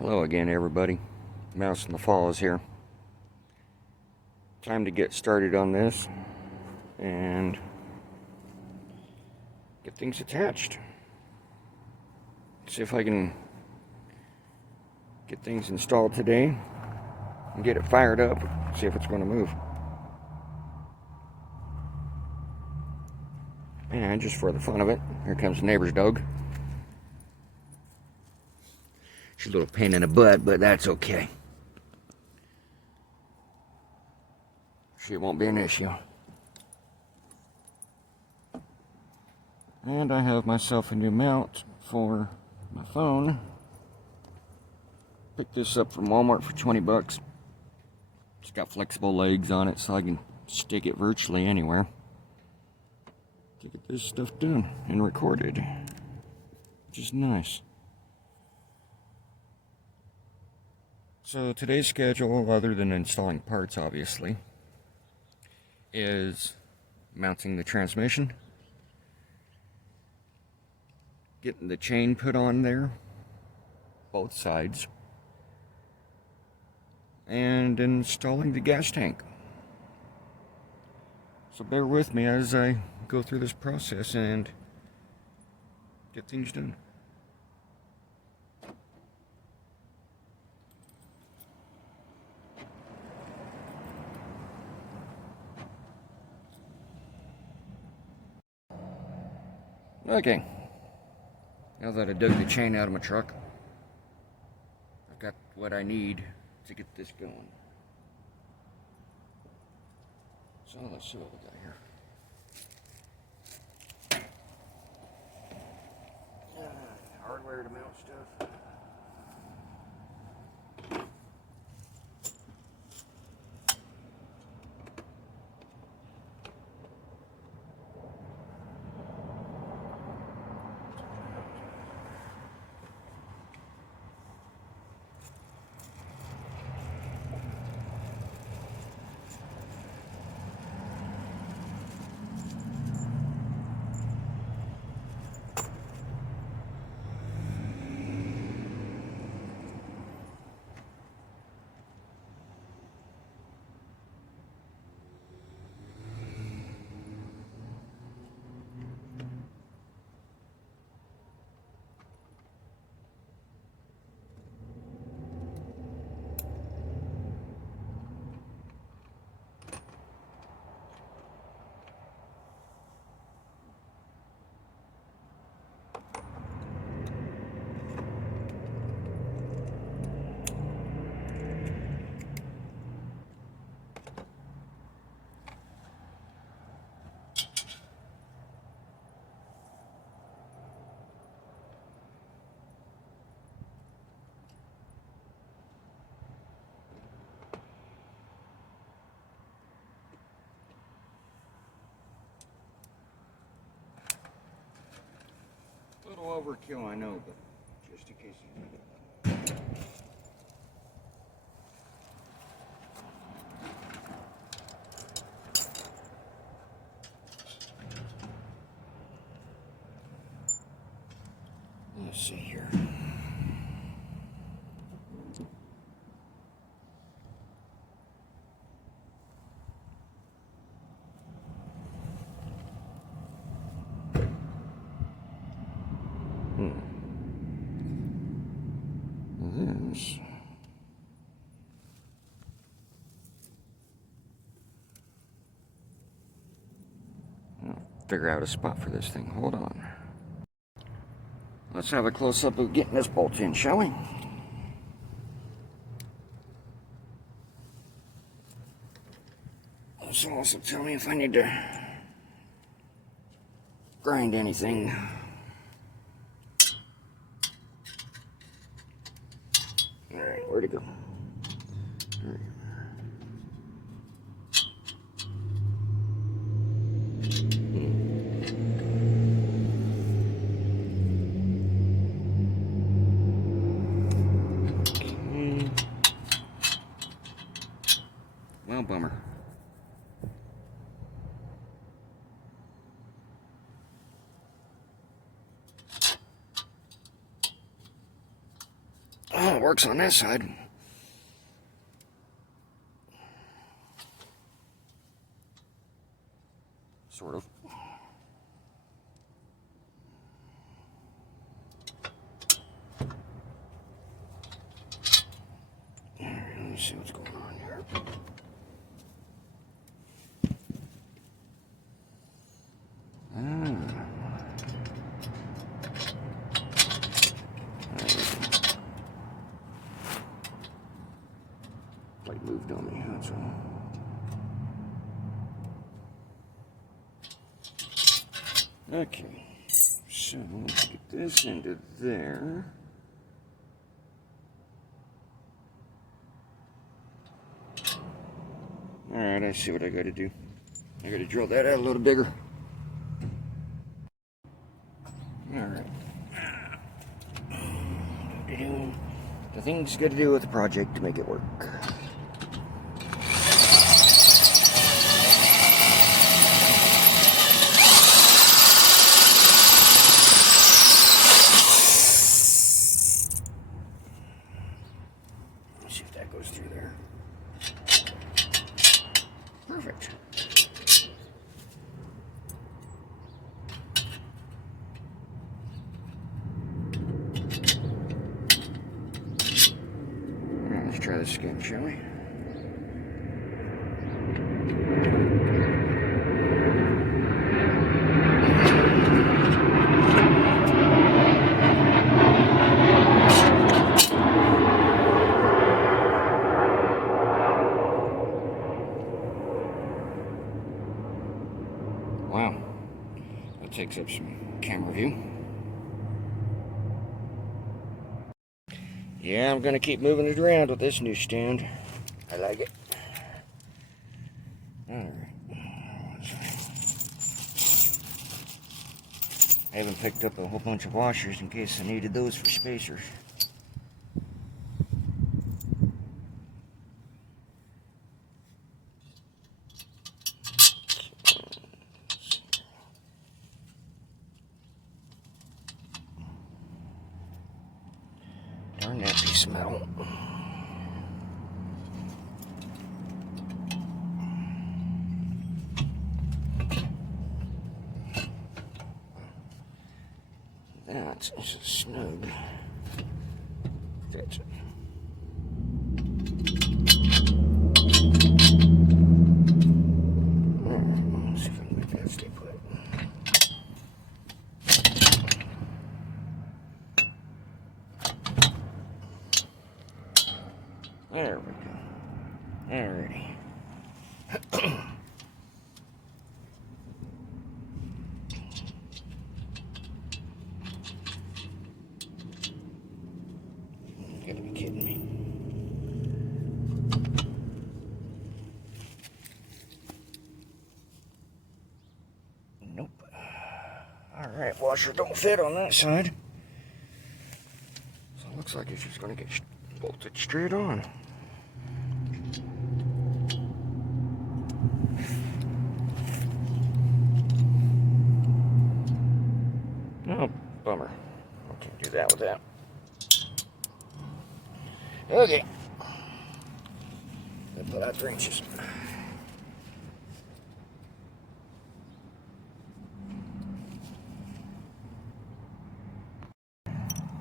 Hello again, everybody. Mouse in the Falls here. Time to get started on this and get things attached. See if I can get things installed today and get it fired up. See if it's going to move. And just for the fun of it, here comes the neighbor's dog. She's a little pain in the butt, but that's okay. She won't be an issue. And I have myself a new mount for my phone. Picked this up from Walmart for 20 bucks. It's got flexible legs on it so I can stick it virtually anywhere to get this stuff done and recorded, which is nice. So today's schedule, other than installing parts obviously, is mounting the transmission, getting the chain put on there, both sides, and installing the gas tank. So bear with me as I go through this process and get things done. Okay, now that I dug the chain out of my truck, I've got what I need to get this going. So let's see what we got here. Hardware to mount stuff. A little overkill, I know, but just in case you need it. Let's see here. This. I'll figure out a spot for this thing. Hold on. Let's have a close-up of getting this bolt in, shall we? This will also tell me if I need to grind anything. Alright, where'd it go? All right. Well, bummer. Oh, it works on this side. Sort of. Alright, let me see what's going on here. Light moved on me, that's all. Okay, so let's get this into there. Alright, I see what I gotta do. I gotta drill that out a little bigger. Alright. The things you gotta do with the project to make it work. Goes through there. Perfect. All right, let's try this again, shall we? Wow, that takes up some camera view. Yeah, I'm gonna keep moving it around with this new stand. I like it. Alright. I haven't picked up a whole bunch of washers in case I needed those for spacers. Darn that piece of metal. That's just snug. That's it. Let's see if I can make that stay put. There we go. Alrighty. You gotta be kidding me. Nope. Alright, washer don't fit on that side. So it looks like it's just gonna get bolted straight on. Oh, bummer. I can't do that with that. Okay. Let's put out 3 inches.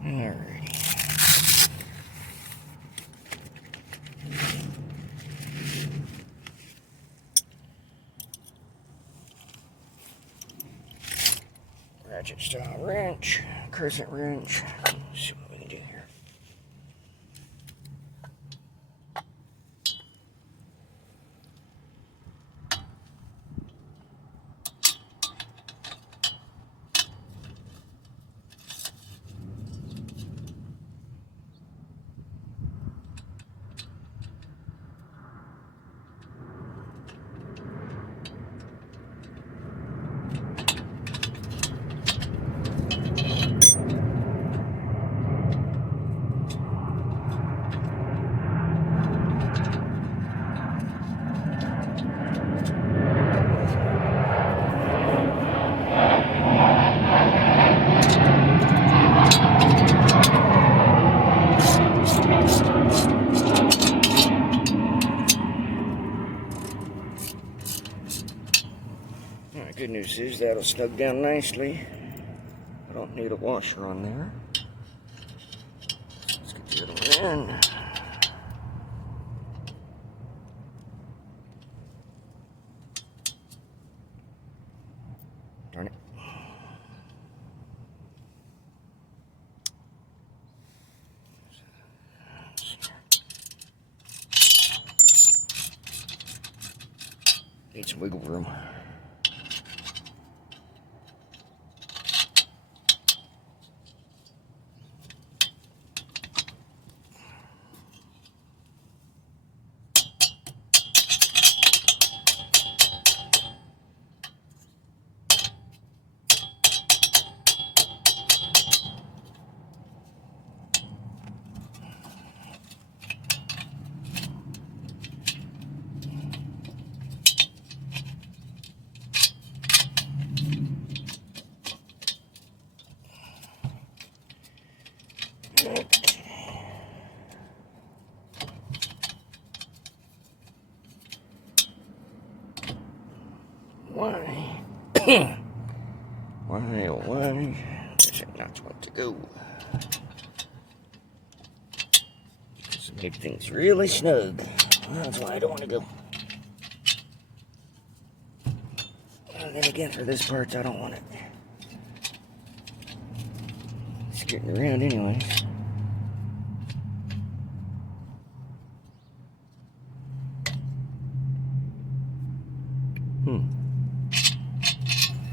Alrighty. Ratchet style wrench, crescent wrench. Let's see what we can do here. Good news is that'll snug down nicely. I don't need a washer on there. Let's get the other one in. Darn it. Need some wiggle room. Why? Why is it not want to go? Because it makes things really snug. That's why I don't want to go. And then again, for this part, I don't want it. It's getting around anyways.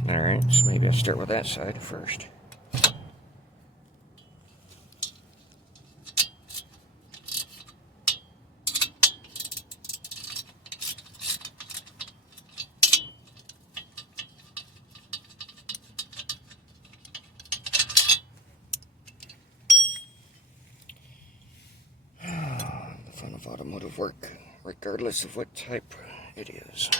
Alright, so maybe I'll start with that side first. The fun of automotive work, regardless of what type it is.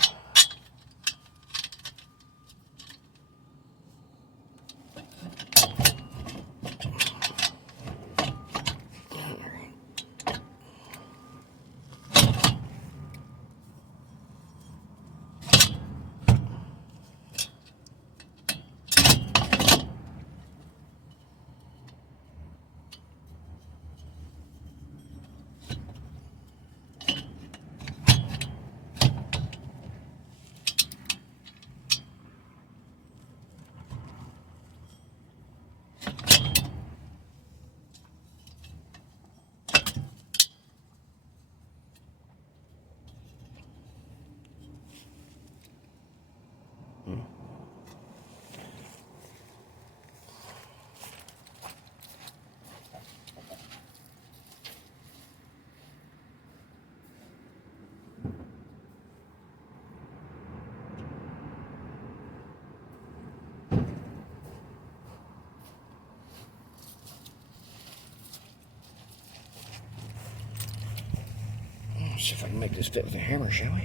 Let's see if I can make this fit with a hammer, shall we?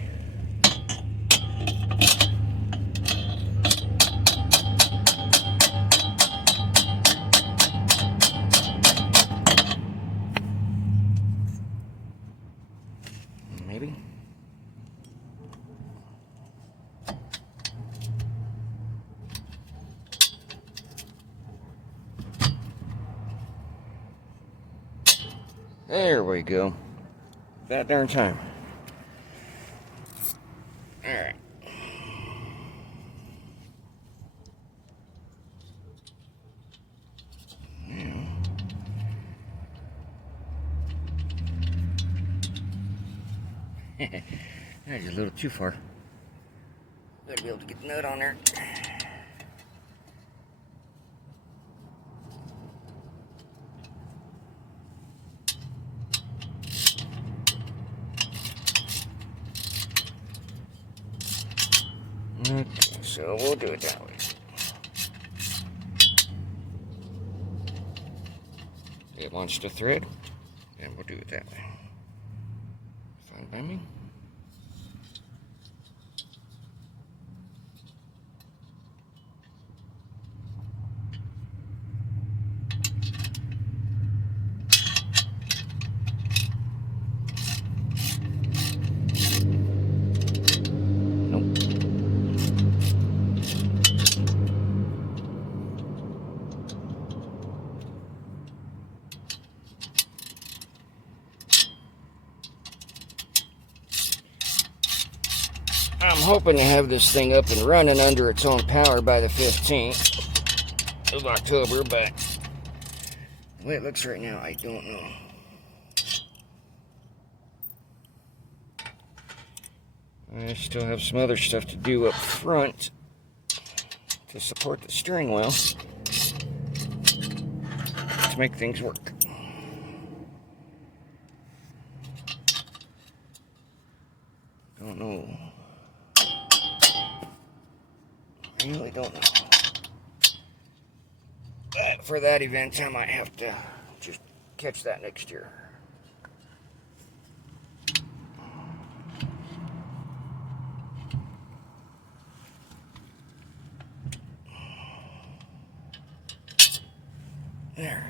Maybe. There we go. That darn time. Alright. That's a little too far. Gotta be able to get the nut on there. Okay, so we'll do it that way. It launched a thread, and we'll do it that way. Fine by me. I'm hoping to have this thing up and running under its own power by the 15th of October, but the way it looks right now, I don't know. I still have some other stuff to do up front to support the steering wheel to make things work. Don't know. I really don't know. But for that event, I might have to just catch that next year. There.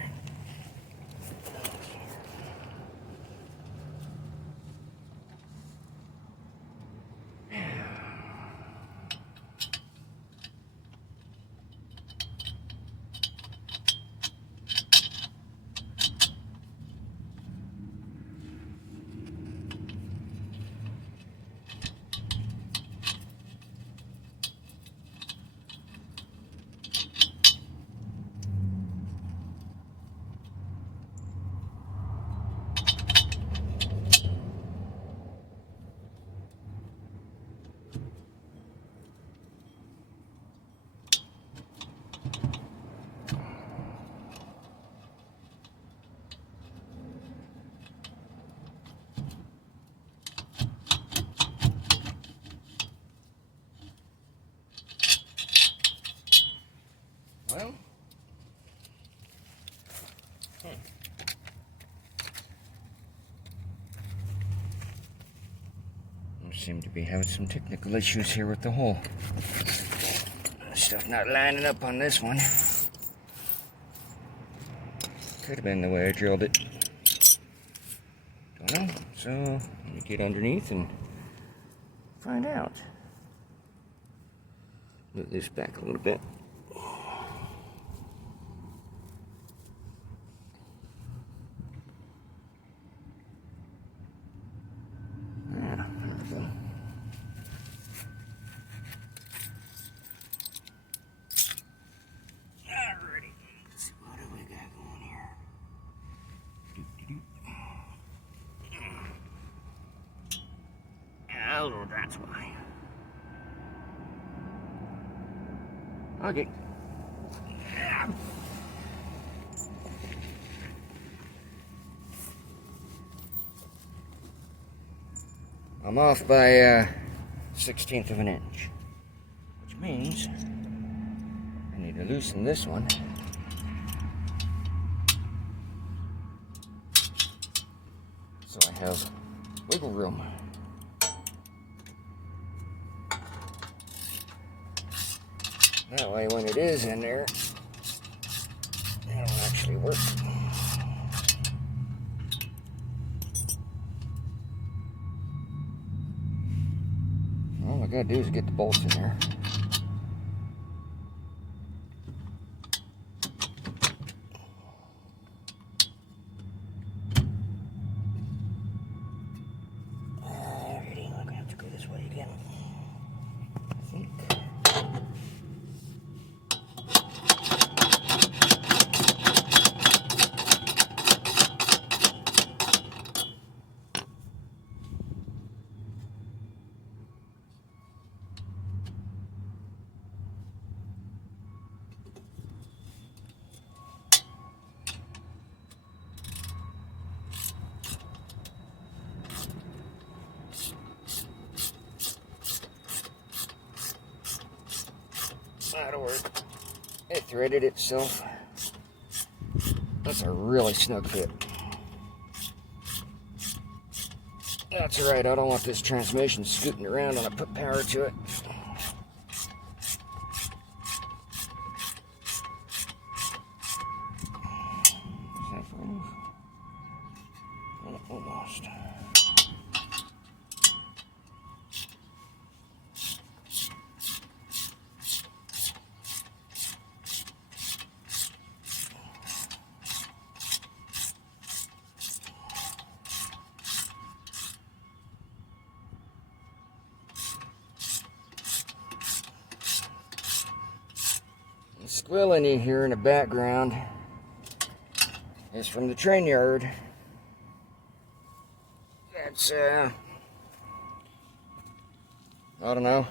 Well, we seem to be having some technical issues here with the hole. Stuff not lining up on this one. Could have been the way I drilled it. Don't know. So, let me get underneath and find out. Move this back a little bit. Oh, that's why. Okay. I'm off by 1/16 of an inch, which means I need to loosen this one. So I have wiggle room. That way, when it is in there, it'll actually work. All I gotta do is get the bolts in there. Alrighty, I'm gonna have to go this way again. I think. That'll work. It threaded itself. That's a really snug fit. That's alright, I don't want this transmission scooting around when I put power to it. Is that far enough? Oh, almost. squealing you hear in the background is from the train yard. That's, I don't know,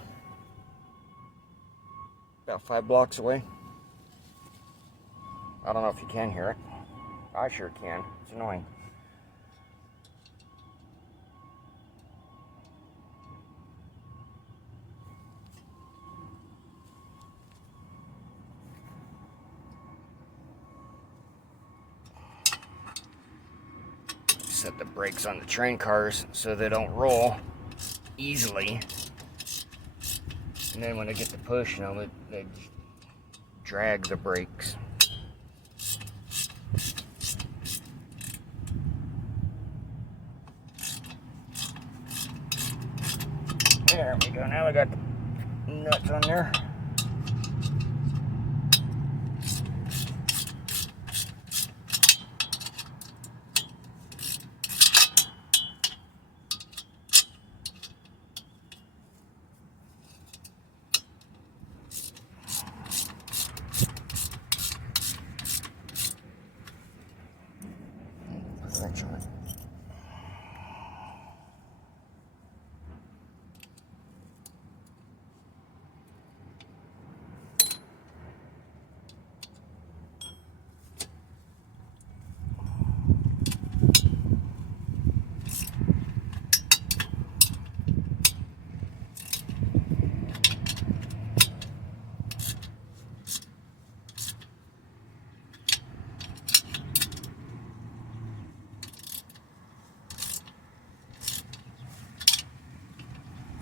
about 5 blocks away. I don't know if you can hear it. I sure can. It's annoying. Set the brakes on the train cars so they don't roll easily. And then when they get to pushing them, they drag the brakes. There we go. Now we got the nuts on there.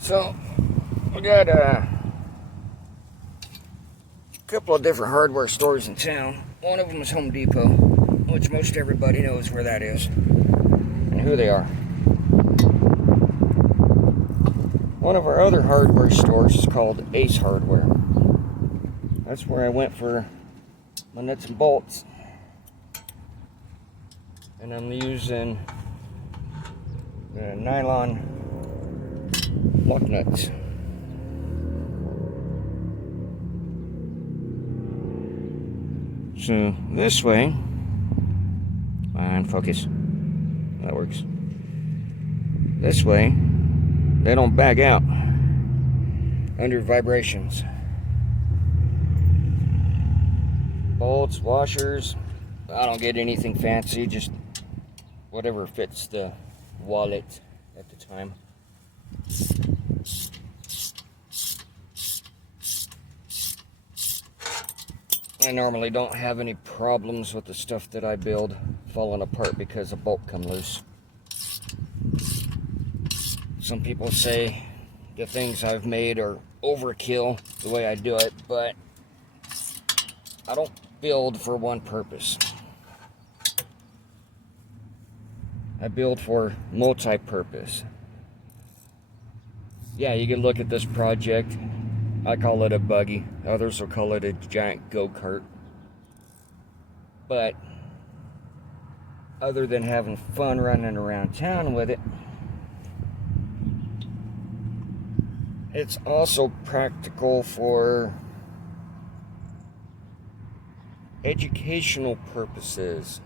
So, we got a couple of different hardware stores in town. One of them is Home Depot, which most everybody knows where that is and who they are. One of our other hardware stores is called Ace Hardware. That's where I went for my nuts and bolts. And I'm using the nylon lock nuts. So this way, and focus, that works. This way, they don't bag out under vibrations. Bolts, washers, I don't get anything fancy, just whatever fits the wallet at the time. I normally don't have any problems with the stuff that I build falling apart because a bolt come loose. Some people say the things I've made are overkill the way I do it, but I don't build for one purpose. I build for multi-purpose. Yeah, you can look at this project. I call it a buggy. Others will call it a giant go-kart. But other than having fun running around town with it, it's also practical for educational purposes.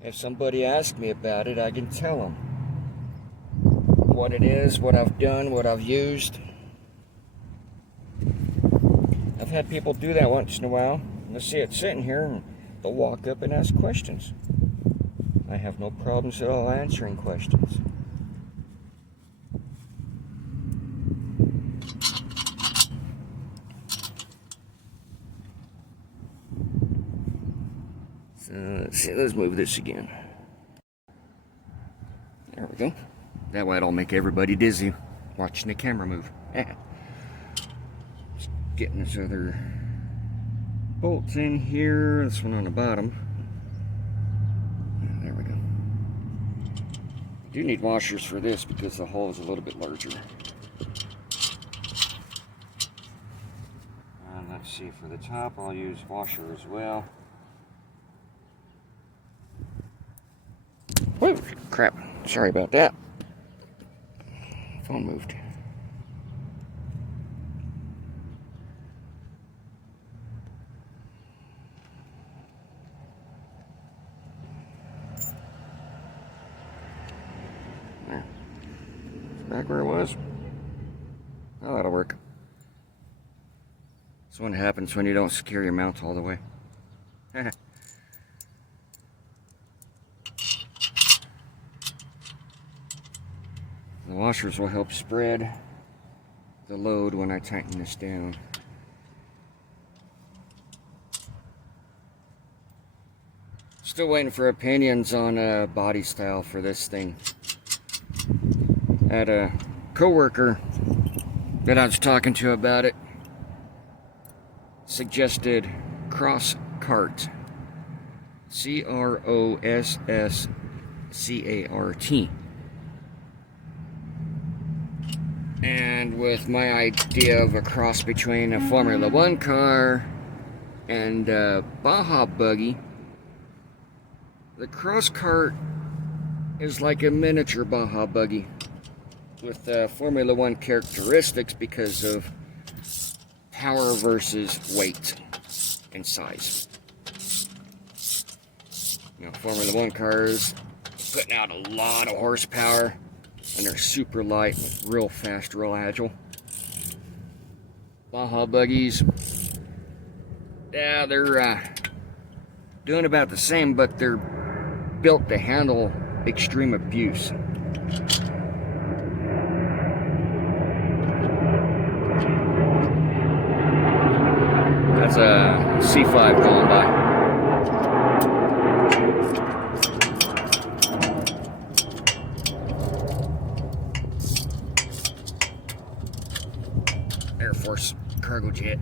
If somebody asks me about it, I can tell them what it is, what I've done, what I've used. I've had people do that once in a while, and they'll see it sitting here, and they'll walk up and ask questions. I have no problems at all answering questions. So let's see, let's move this again. There we go. That way it'll make everybody dizzy watching the camera move. Just getting this other bolts in here. This one on the bottom. There we go. Do need washers for this because the hole is a little bit larger. And let's see, for the top I'll use washer as well. Whoa, crap. Sorry about that. Phone moved. back where it was. Oh, that'll work. That's what happens when you don't secure your mount all the way. The washers will help spread the load when I tighten this down. Still waiting for opinions on body style for this thing. I had a coworker that I was talking to about it suggested cross cart. CROSSCART. And with my idea of a cross between a Formula One car and a Baja Buggy, the cross cart is like a miniature Baja Buggy with Formula One characteristics because of power versus weight and size. You know, Formula One cars putting out a lot of horsepower, and they're super light, real fast, real agile. Baja Buggies, yeah, they're doing about the same, but they're built to handle extreme abuse. That's a C5 going by. Air Force cargo jet.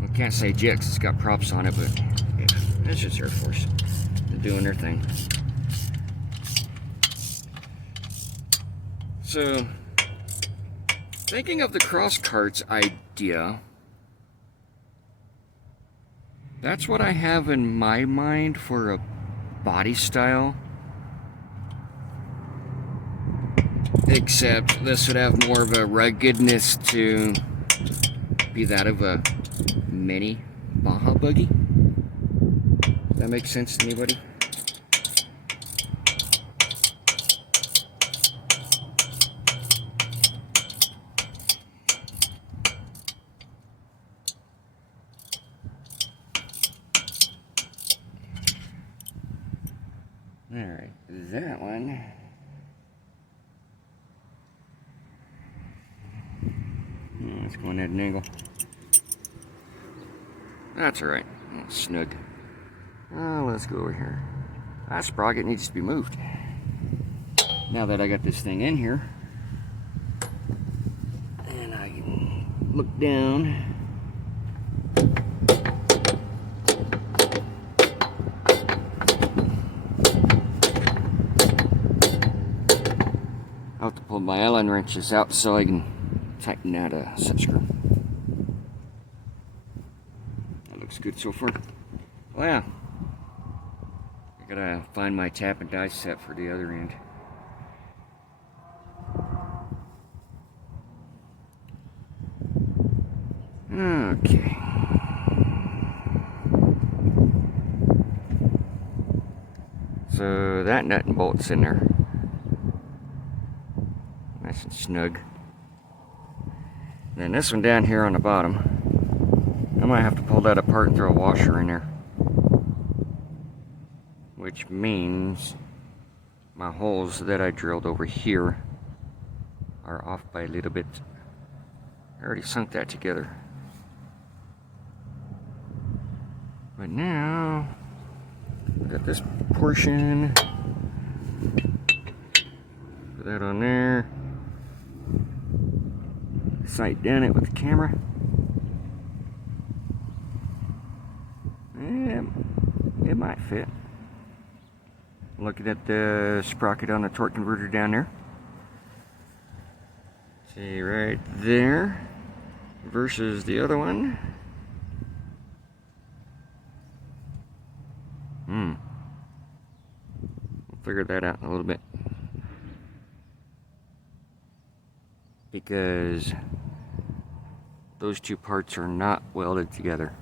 I can't say jet because it's got props on it, but yeah, it's just Air Force. They're doing their thing. So, thinking of the cross carts idea, that's what I have in my mind for a body style. Except this would have more of a ruggedness to be that of a mini Baja Buggy. That makes sense to anybody? Alright, that one. It's going at an angle. That's alright. Snug. Let's go over here. That sprocket needs to be moved. Now that I got this thing in here, and I can look down. I'll have to pull my Allen wrenches out so I can tighten that set screw. That looks good so far. Oh yeah, I gotta find my tap and die set for the other end. Okay. So that nut and bolt's in there. Nice and snug. And then this one down here on the bottom, I might have to pull that apart and throw a washer in there. Which means my holes that I drilled over here are off by a little bit. I already sunk that together. But now, we got this portion. Put that on there. Sight down it with the camera. And it might fit. Looking at the sprocket on the torque converter down there. See right there versus the other one. We'll figure that out in a little bit. Because those two parts are not welded together.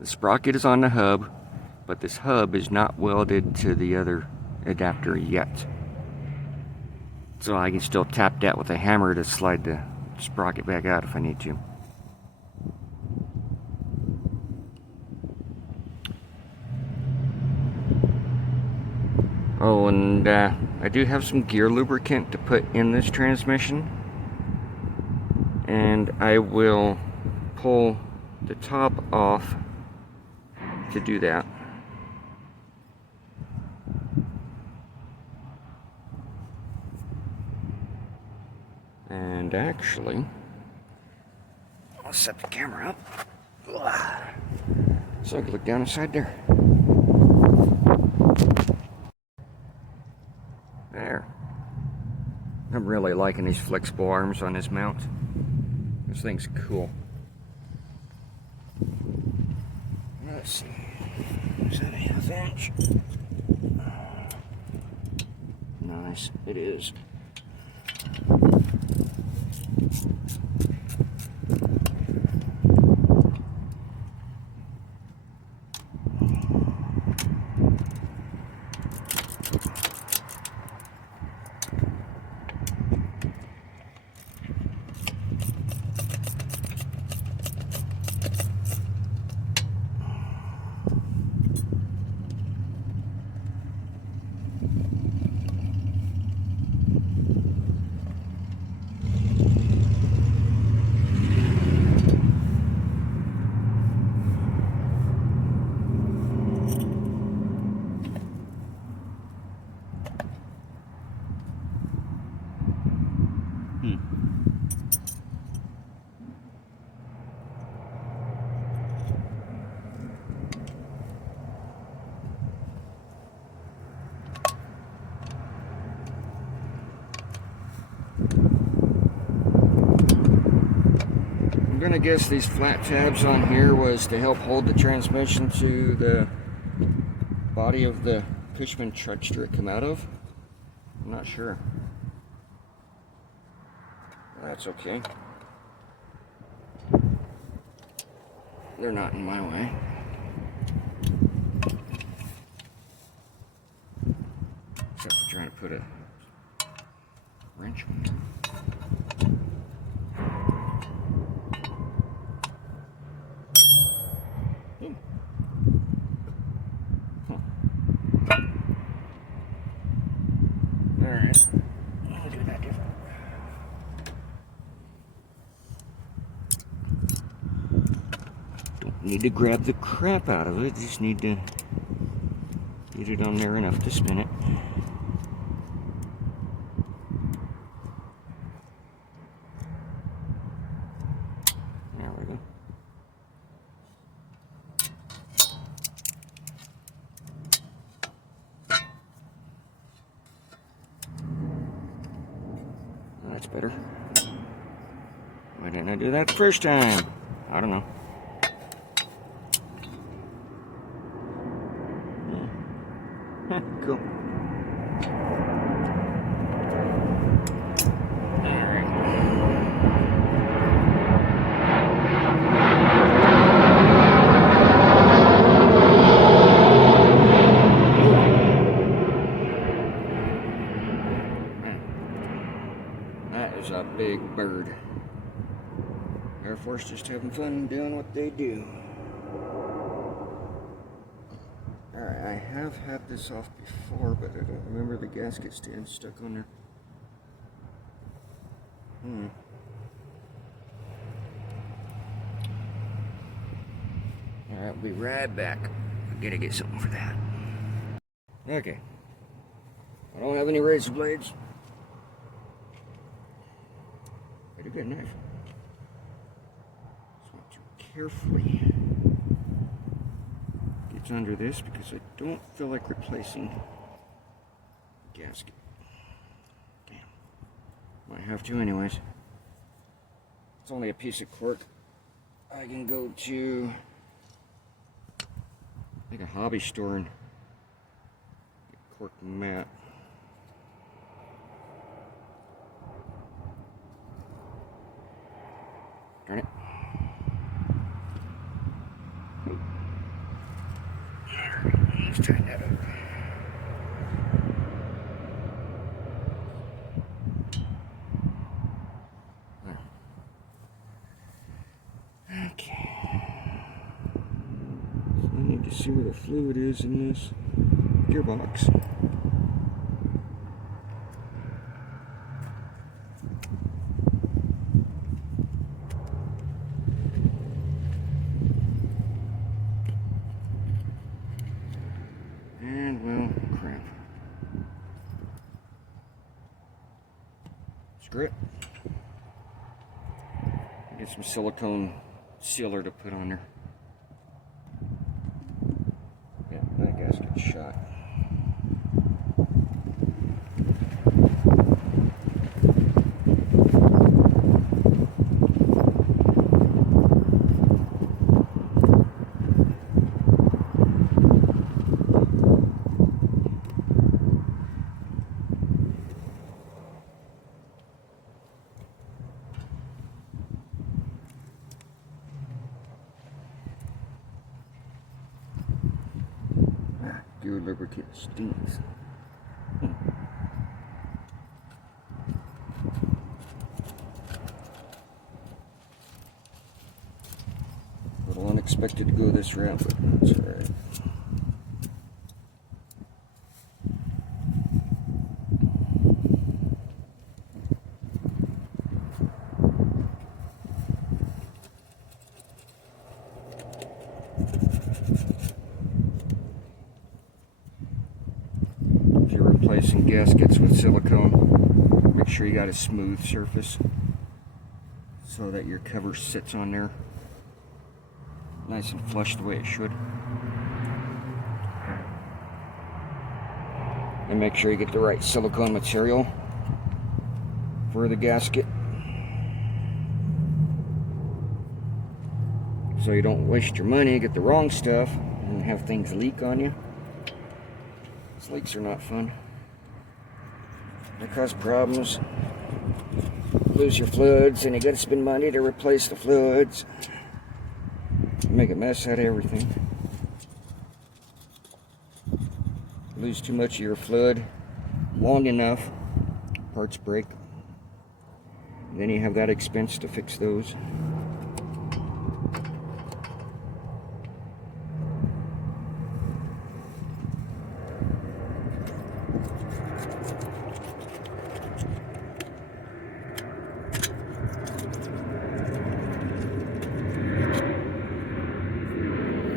The sprocket is on the hub, but this hub is not welded to the other adapter yet. So I can still tap that with a hammer to slide the sprocket back out if I need to. Oh, and I do have some gear lubricant to put in this transmission, and I will pull the top off to do that. And actually, I'll set the camera up so I can look down inside there. There. I'm really liking these flexible arms on this mount. This thing's cool. Let's see. Is that a half-inch? Nice. It is. I'm gonna guess these flat tabs on here was to help hold the transmission to the body of the Cushman truckster it come out of. I'm not sure. That's okay. They're not in my way. Except for trying to put a wrench on there. Alright, I'll do that different. Don't need to grab the crap out of it, just need to get it on there enough to spin it. There we go. That's better. Why didn't I do that the first time? I don't know. Cool. That is a big bird. Air Force just having fun doing what they do. Alright, I have had this off before, but I don't remember the gasket stand stuck on there. Alright, I'll be right back. I gotta get something for that. Okay. I don't have any razor blades. I do get a knife. Just want to carefully get under this because I don't feel like replacing the gasket. Damn. Might have to anyways. It's only a piece of cork. I can go to like a hobby store and get a cork mat. Darn it. Let's tighten that up. see where the fluid is in this gearbox. And, well, crap. Screw it. Get some silicone sealer to put on there. Yeah, that gasket's shot. Gear lubricant stinks. A little unexpected to go this route, but that's alright. If you're replacing gaskets with silicone, make sure you got a smooth surface so that your cover sits on there nice and flush the way it should. And make sure you get the right silicone material for the gasket so you don't waste your money, get the wrong stuff, and have things leak on you. These leaks are not fun. They cause problems. Lose your fluids, and you gotta spend money to replace the fluids. Make a mess out of everything. Lose too much of your fluid long enough, parts break. And then you have that expense to fix those.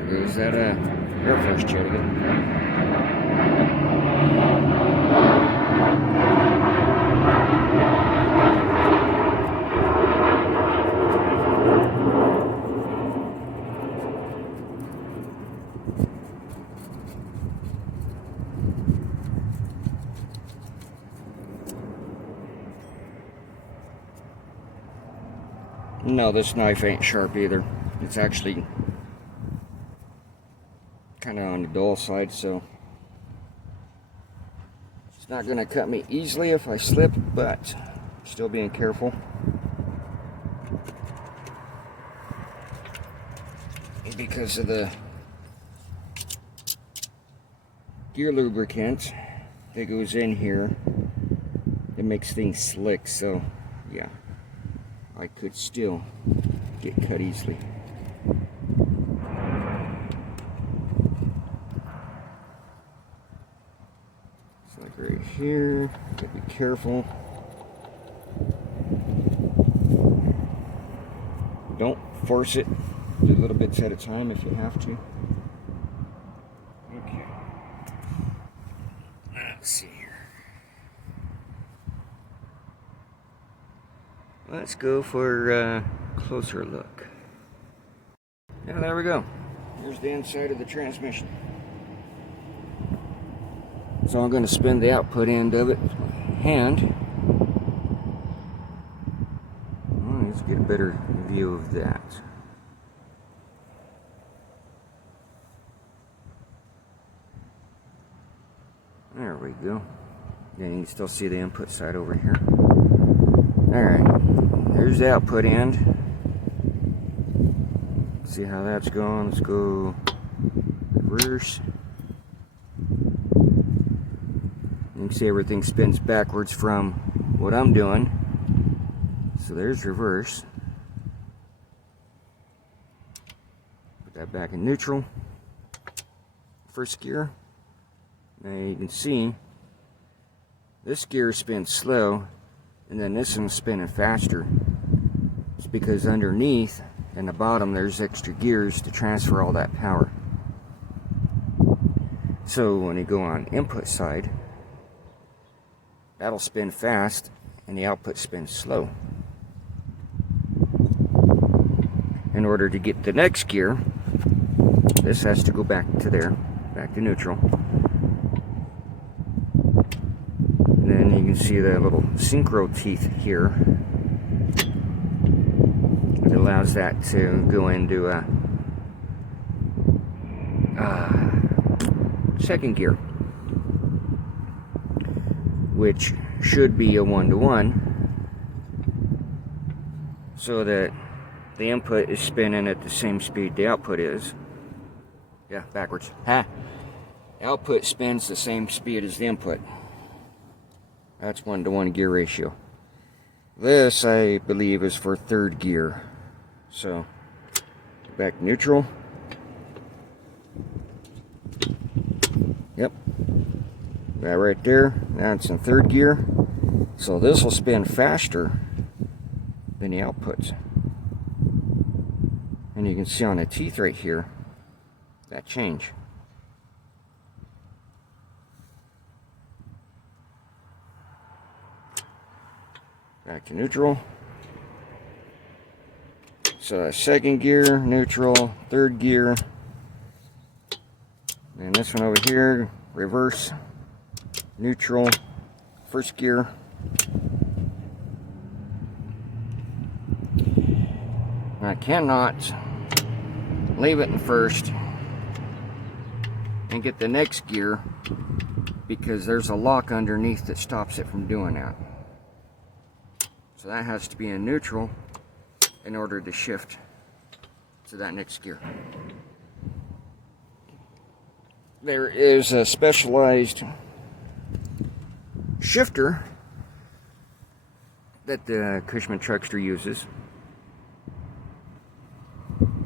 Is that a air force jet again? No, this knife ain't sharp either. It's actually kind of on the dull side, so it's not going to cut me easily if I slip, but still being careful. Because of the gear lubricant that goes in here, it makes things slick, so yeah, I could still get cut easily. It's like right here, gotta be careful. Don't force it, do little bits at a time if you have to. Okay, let's see here. Let's go for a closer look. Yeah, there we go. Here's the inside of the transmission. So I'm going to spin the output end of it with my hand. Let's get a better view of that. There we go. Yeah, you can still see the input side over here. Alright, there's the output end. See how that's going. Let's go reverse. You can see everything spins backwards from what I'm doing. So there's reverse. Put that back in neutral. first gear. Now you can see this gear spins slow, and then this one's spinning faster. It's because underneath in the bottom there's extra gears to transfer all that power. So when you go on input side, that'll spin fast and the output spins slow. In order to get the next gear, this has to go back to there, back to neutral. And then you can see the little synchro teeth here. It allows that to go into a second gear, which should be a 1-to-1, so that the input is spinning at the same speed the output is. Yeah, backwards. Ha! Output spins the same speed as the input. That's 1-to-1 gear ratio. This, I believe, is for third gear. So, back to neutral. Yep. That right there, that's in third gear. So this will spin faster than the outputs. And you can see on the teeth right here, that change. Back to neutral. So second gear, neutral, third gear. And this one over here, reverse, neutral, first gear. I cannot leave it in first and get the next gear because there's a lock underneath that stops it from doing that. So that has to be in neutral in order to shift to that next gear. There is a specialized shifter that the Cushman Truckster uses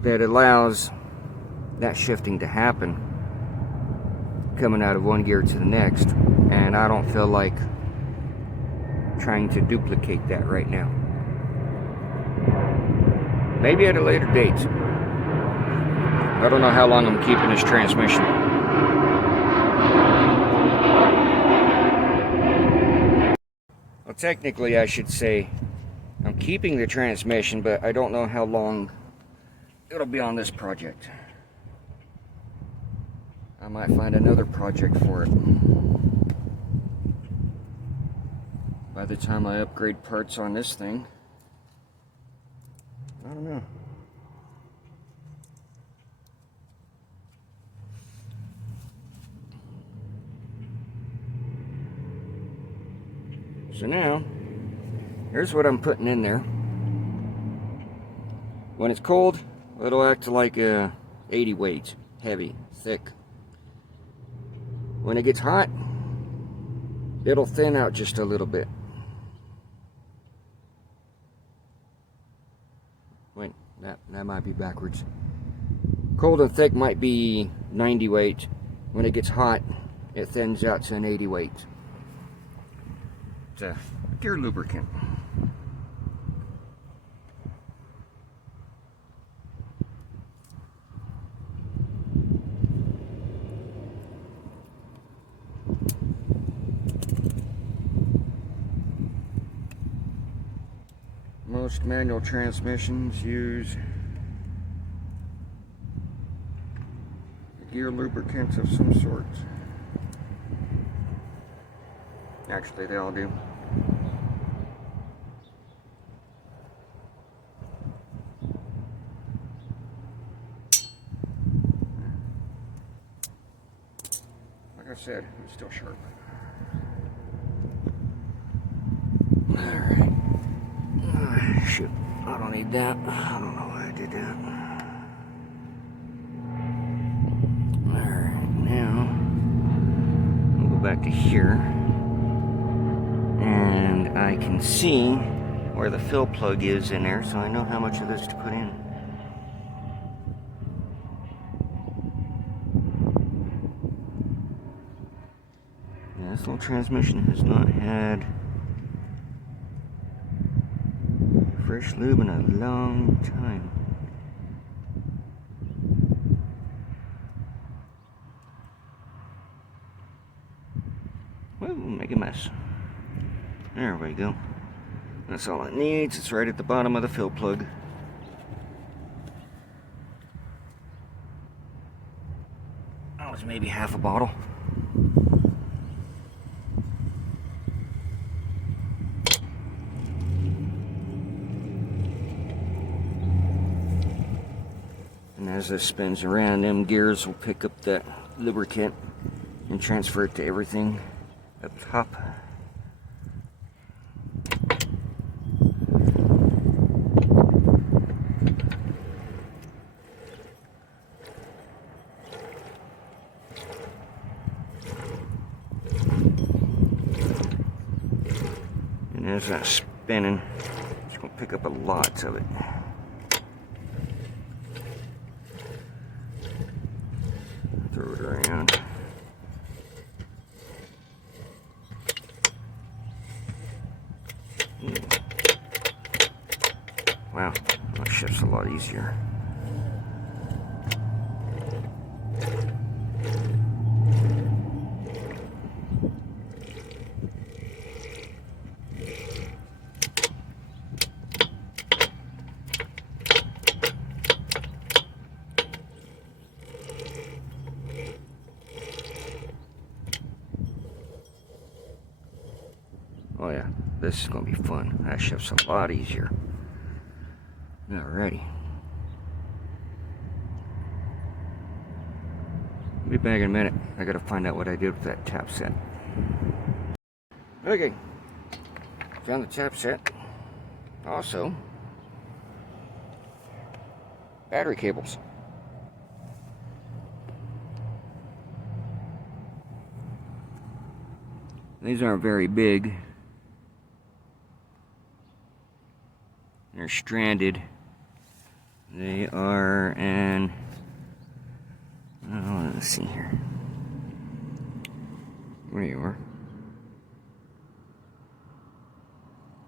that allows that shifting to happen coming out of one gear to the next, and I don't feel like trying to duplicate that right now. Maybe at a later date. I don't know how long I'm keeping this transmission. Well, technically I should say I'm keeping the transmission, but I don't know how long it'll be on this project. I might find another project for it. By the time I upgrade parts on this thing, I don't know. So now, here's what I'm putting in there. When it's cold, it'll act like a 80 weight, heavy, thick. When it gets hot, it'll thin out just a little bit. Wait, that might be backwards. Cold and thick might be 90 weight. When it gets hot, it thins out to an 80 weight. It's a gear lubricant. Most manual transmissions use gear lubricants of some sort. Actually, they all do. Like I said, it's still sharp. Alright. Shoot, I don't need that. I don't know why I did that. Alright, now we'll go back to here, and I can see where the fill plug is in there, so I know how much of this to put in. This little transmission has not had fresh lube in a long time. Whoa, make a mess. There we go. That's all it needs. It's right at the bottom of the fill plug. That was maybe half a bottle. And as this spins around, them gears will pick up that lubricant and transfer it to everything up top. And as that's spinning, it's going to pick up a lot of it. Throw it around. Wow, that shifts a lot easier. Oh yeah, this is going to be fun. That shifts a lot easier. Alrighty. I'll be back in a minute. I gotta find out what I did with that tap set. Okay. Found the tap set. Also, battery cables. These aren't very big. They're stranded. They are an, oh, let's see here. There you are.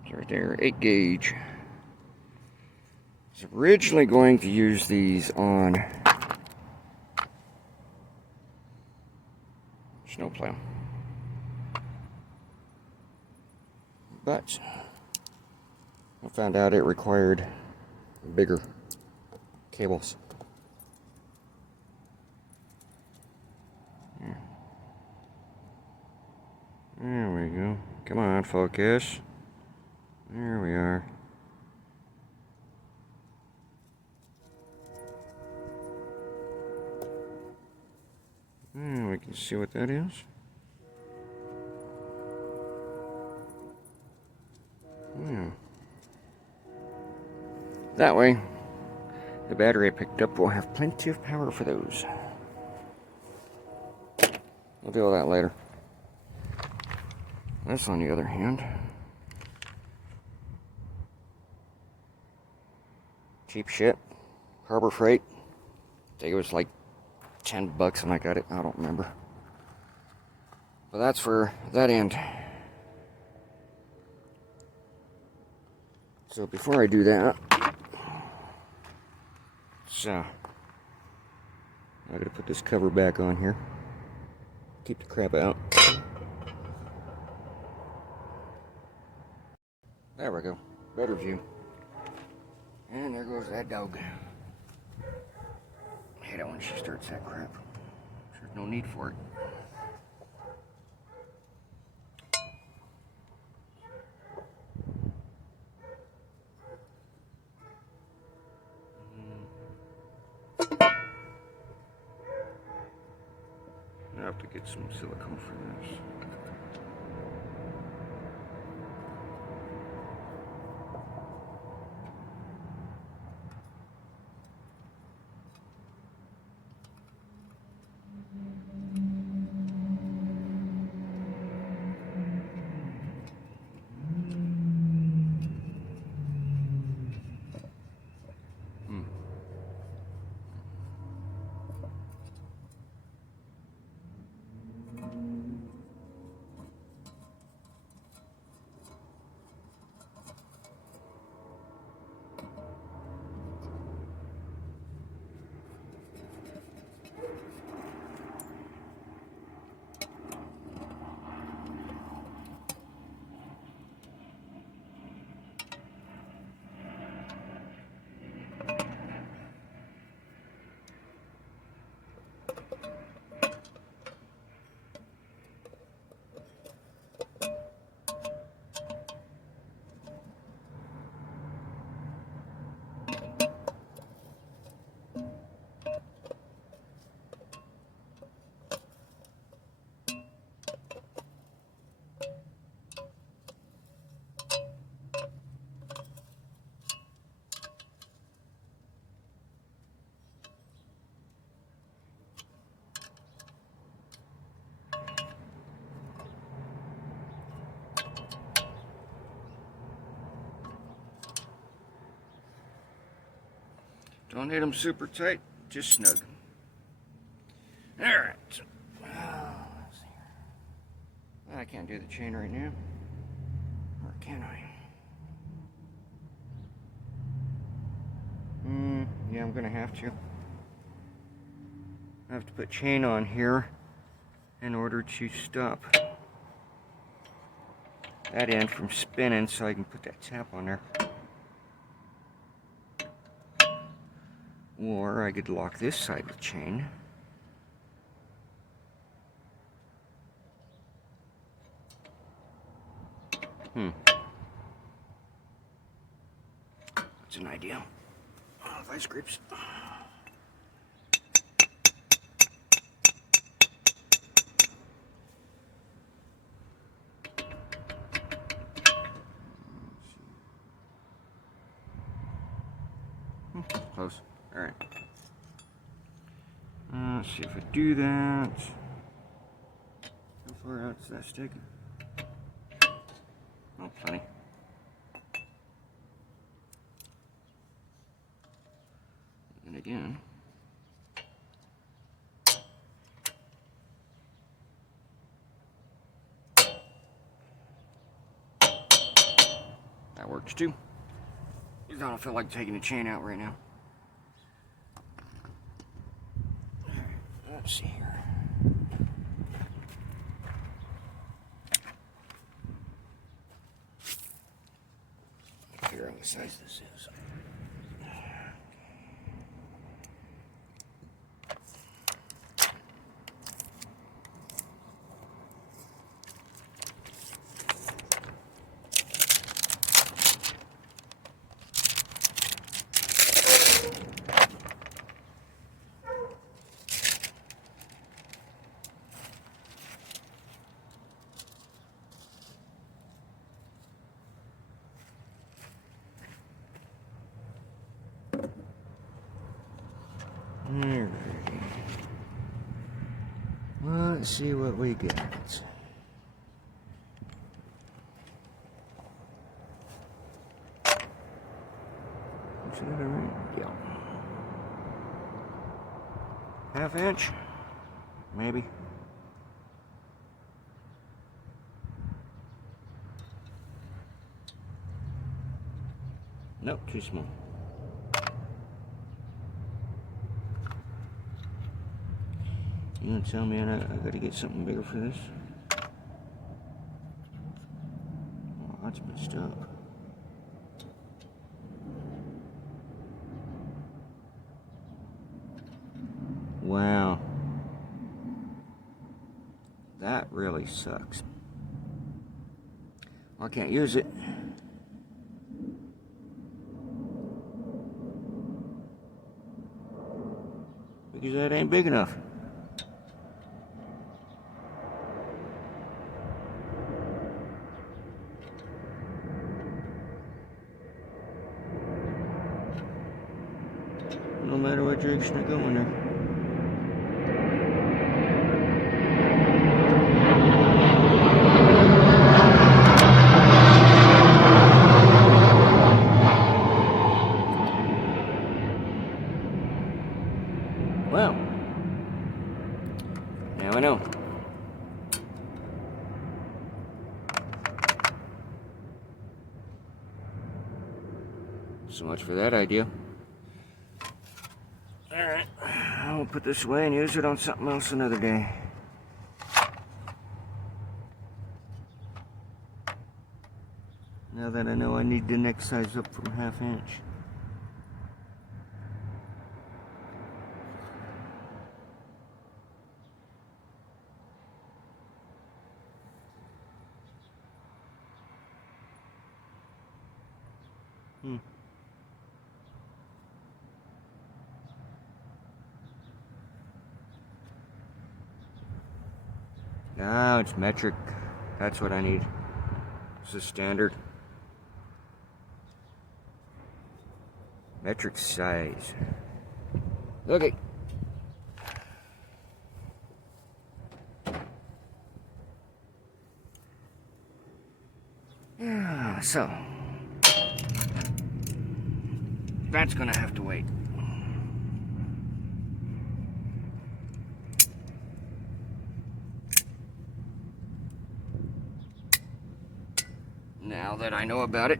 It's right there, 8 gauge. I was originally going to use these on snowplow, but I found out it required bigger cables. There we go. Come on, focus. There we are. We can see what that is. Yeah. That way, the battery I picked up will have plenty of power for those. We'll deal with that later. This, on the other hand, cheap shit. Harbor Freight. I think it was like $10 when I got it. I don't remember. But that's for that end. So before I do that, I gotta put this cover back on here. Keep the crap out. There we go. Better view. And there goes that dog. I hate it when she starts that crap. There's no need for it. I have to get some silicone for this. Don't need them super tight, just snug. Alright. I can't do the chain right now. Or can I? Yeah, I'm gonna have to. I have to put chain on here in order to stop that end from spinning so I can put that tap on there. Or I could lock this side with chain. That's an idea. Oh, vice grips. Close. Alright. Let's see if I do that. How far out does that stick? Oh, plenty. And again. That works too. I don't feel like taking the chain out right now. Let's see here. Figure out what size this is. Well, let's see what we get. Is that all right? Yeah. Half inch? Maybe. Nope, too small. You gonna tell me I gotta get something bigger for this? Oh, that's messed up. Wow. That really sucks. I can't use it. Because that ain't big enough. No matter what direction I go in there. Well, now I know. So much for that idea. Alright, I'll put this away and use it on something else another day. Now that I know I need the next size up from ½ inch. No, it's metric. That's what I need. It's a standard. Metric size. Okay. Yeah, so that's gonna have to wait. Now that I know about it,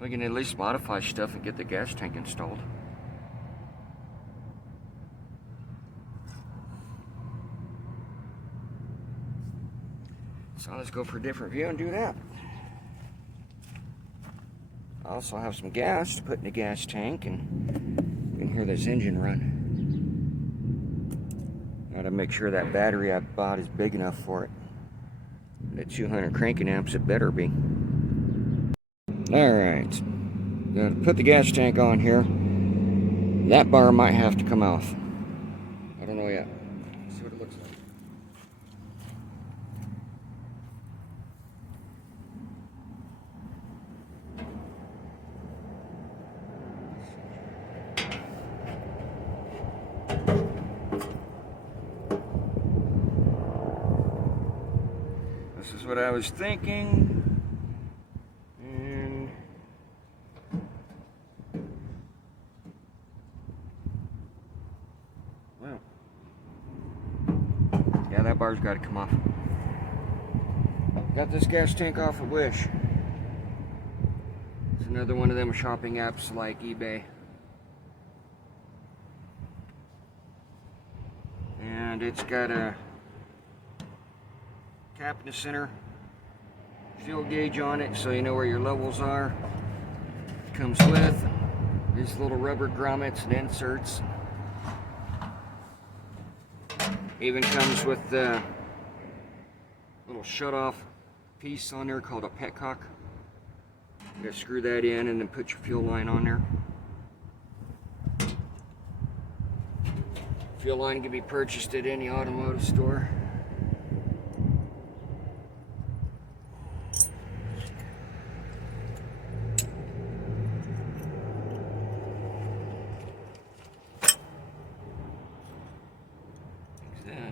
we can at least modify stuff and get the gas tank installed. So let's go for a different view and do that. I also have some gas to put in the gas tank, and you can hear this engine run. Gotta make sure that battery I bought is big enough for it. At 200 cranking amps, it better be. Alright, gotta put the gas tank on here. That bar might have to come off. I don't know yet. Let's see what it looks like. This is what I was thinking. And well, yeah, that bar's got to come off. Got this gas tank off of Wish. It's another one of them shopping apps like eBay. And it's got a cap in the center, fuel gauge on it so you know where your levels are. It comes with these little rubber grommets and inserts. Even comes with the little shut-off piece on there called a petcock. You gotta screw that in and then put your fuel line on there. Fuel line can be purchased at any automotive store.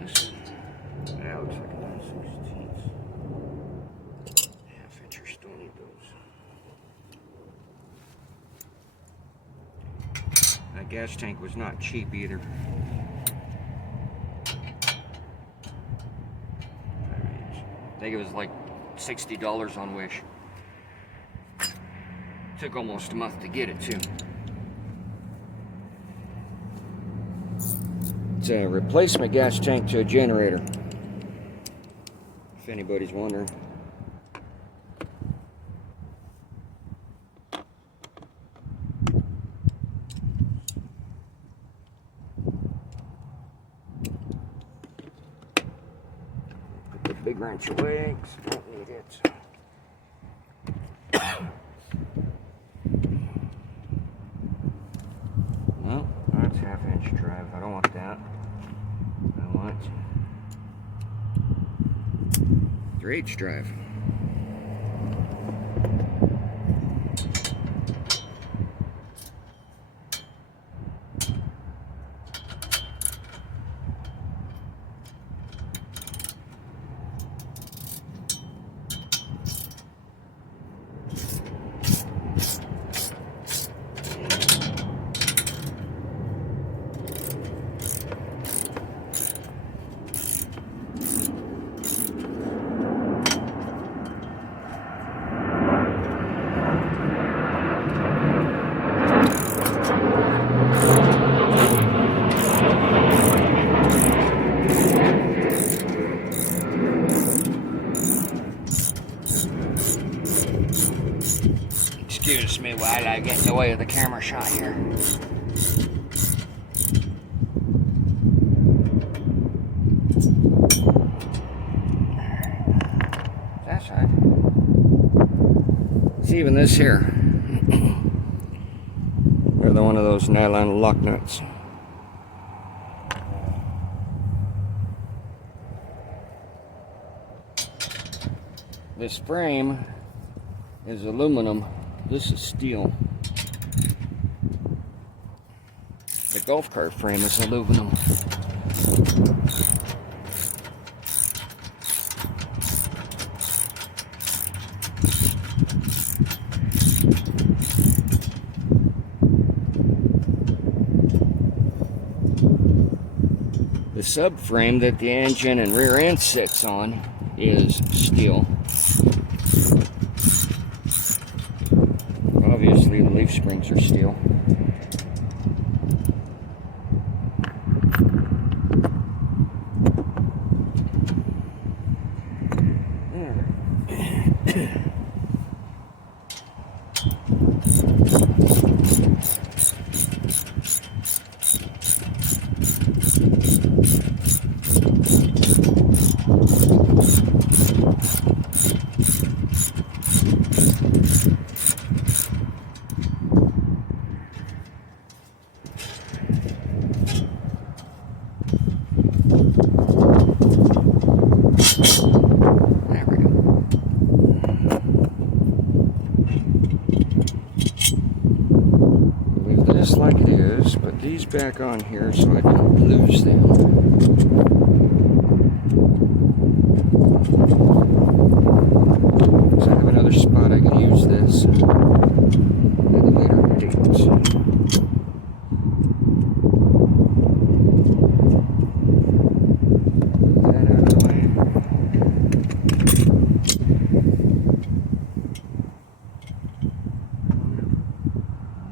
This, that looks like a 1/16. Half inchers, don't need those. That gas tank was not cheap either. I think it was like $60 on Wish. Took almost a month to get it too. It's a replacement gas tank to a generator, if anybody's wondering. Put the big wrench away because I don't need it. No, that's half-inch drive. I don't want that. I want 3/8 drive. Excuse me while I get in the way of the camera shot here. That side. It's even this here. They're one of those nylon lock nuts. This frame is aluminum. This is steel. The golf cart frame is aluminum. The subframe that the engine and rear end sits on is steel. Obviously the leaf springs are steel. Like it is, but these back on here so I don't lose them. So I have another spot I can use this at a later date. That out of the way.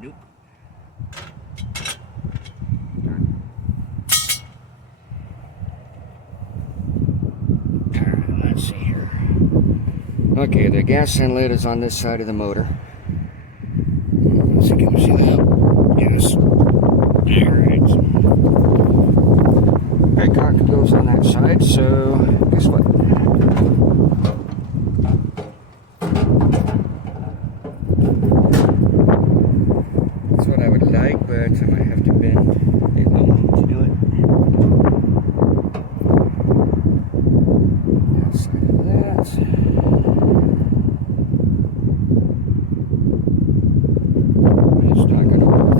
Nope. Let's see here. Okay, the gas inlet is on this side of the motor. Let's see, can you see that? Yes. Alright. Right, cock goes on that side, so guess what? That's what I would like, but I might have to bend it home to do it. Outside of that. It's not going to work.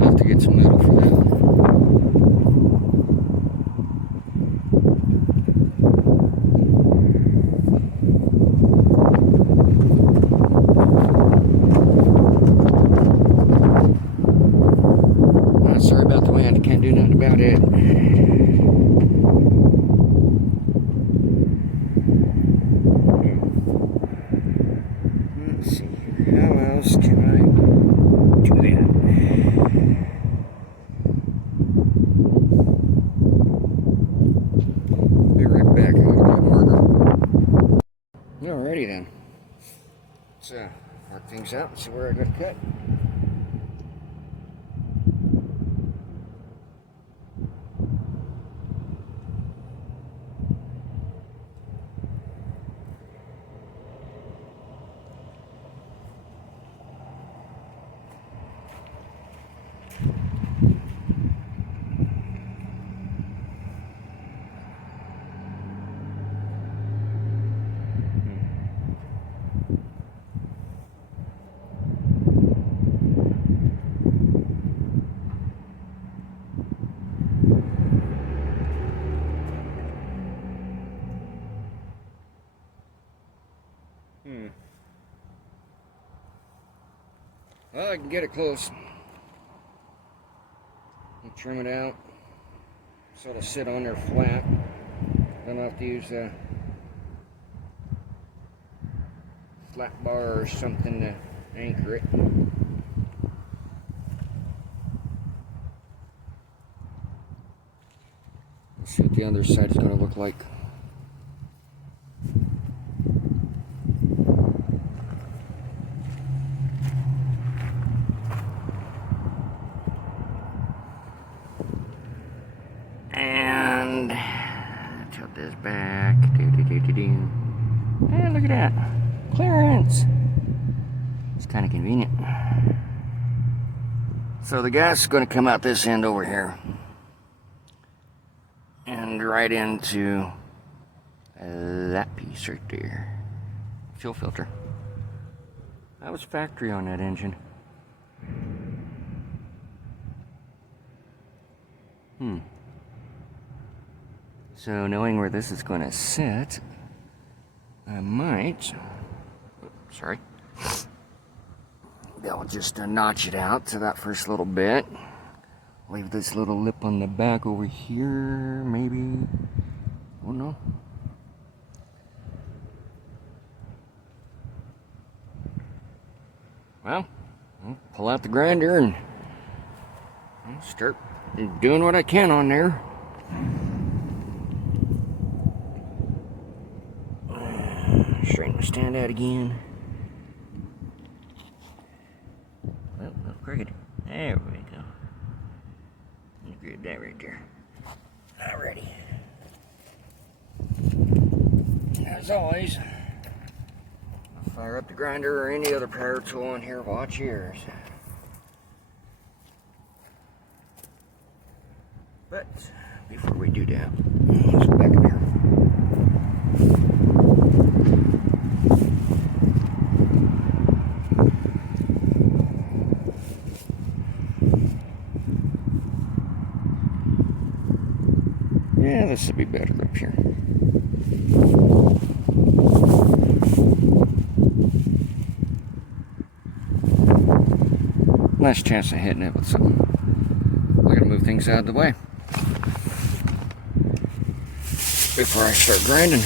I'll have to get some metal for that. Sorry about the wind, I can't do nothing about it. Let's see here, how else can I do that? Be right back, I'll get that marker. Alrighty then. Let's mark things out and see where I got to cut. Well, I can get it close. I'll trim it out. Sort of sit on there flat. Then I'll have to use a flat bar or something to anchor it. Let's see what the other side is going to look like. And tilt this back. And look at that. Clearance. It's kind of convenient. So the gas is going to come out this end over here. And right into that piece right there. Fuel filter. That was factory on that engine. So knowing where this is going to sit, I might, I'll just notch it out to that first little bit. Leave this little lip on the back over here, maybe. Well, know. Well, I'll pull out the grinder and I'll start doing what I can on there. Straighten my stand out again. Well, a little crooked. There we go. Grab that right there. Alrighty. As always, I'll fire up the grinder or any other power tool on here. Watch yours. But before we do that, let's go back up here. Yeah, this would be better up here. Last chance of hitting it with something. I gotta move things out of the way before I start grinding.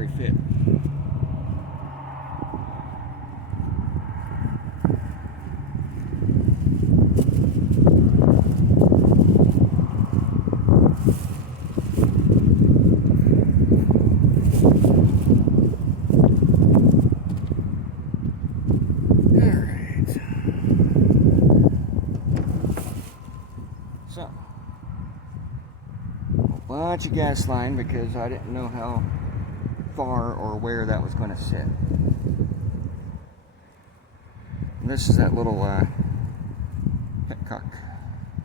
necessary fit. So, a bunch of gas line because I didn't know how far or where that was going to sit. And this is that little petcock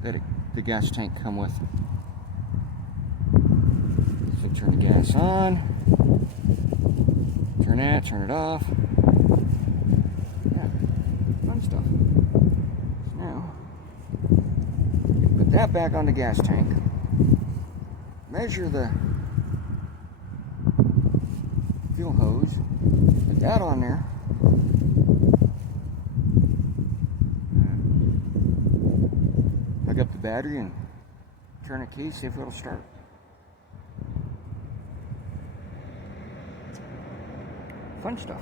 that the gas tank come with. So turn the gas on, turn that, turn it off. Yeah, fun stuff. So now, put that back on the gas tank. Measure the fuel hose. Put that on there. Hook up the battery and turn a key, see if it'll start. Fun stuff.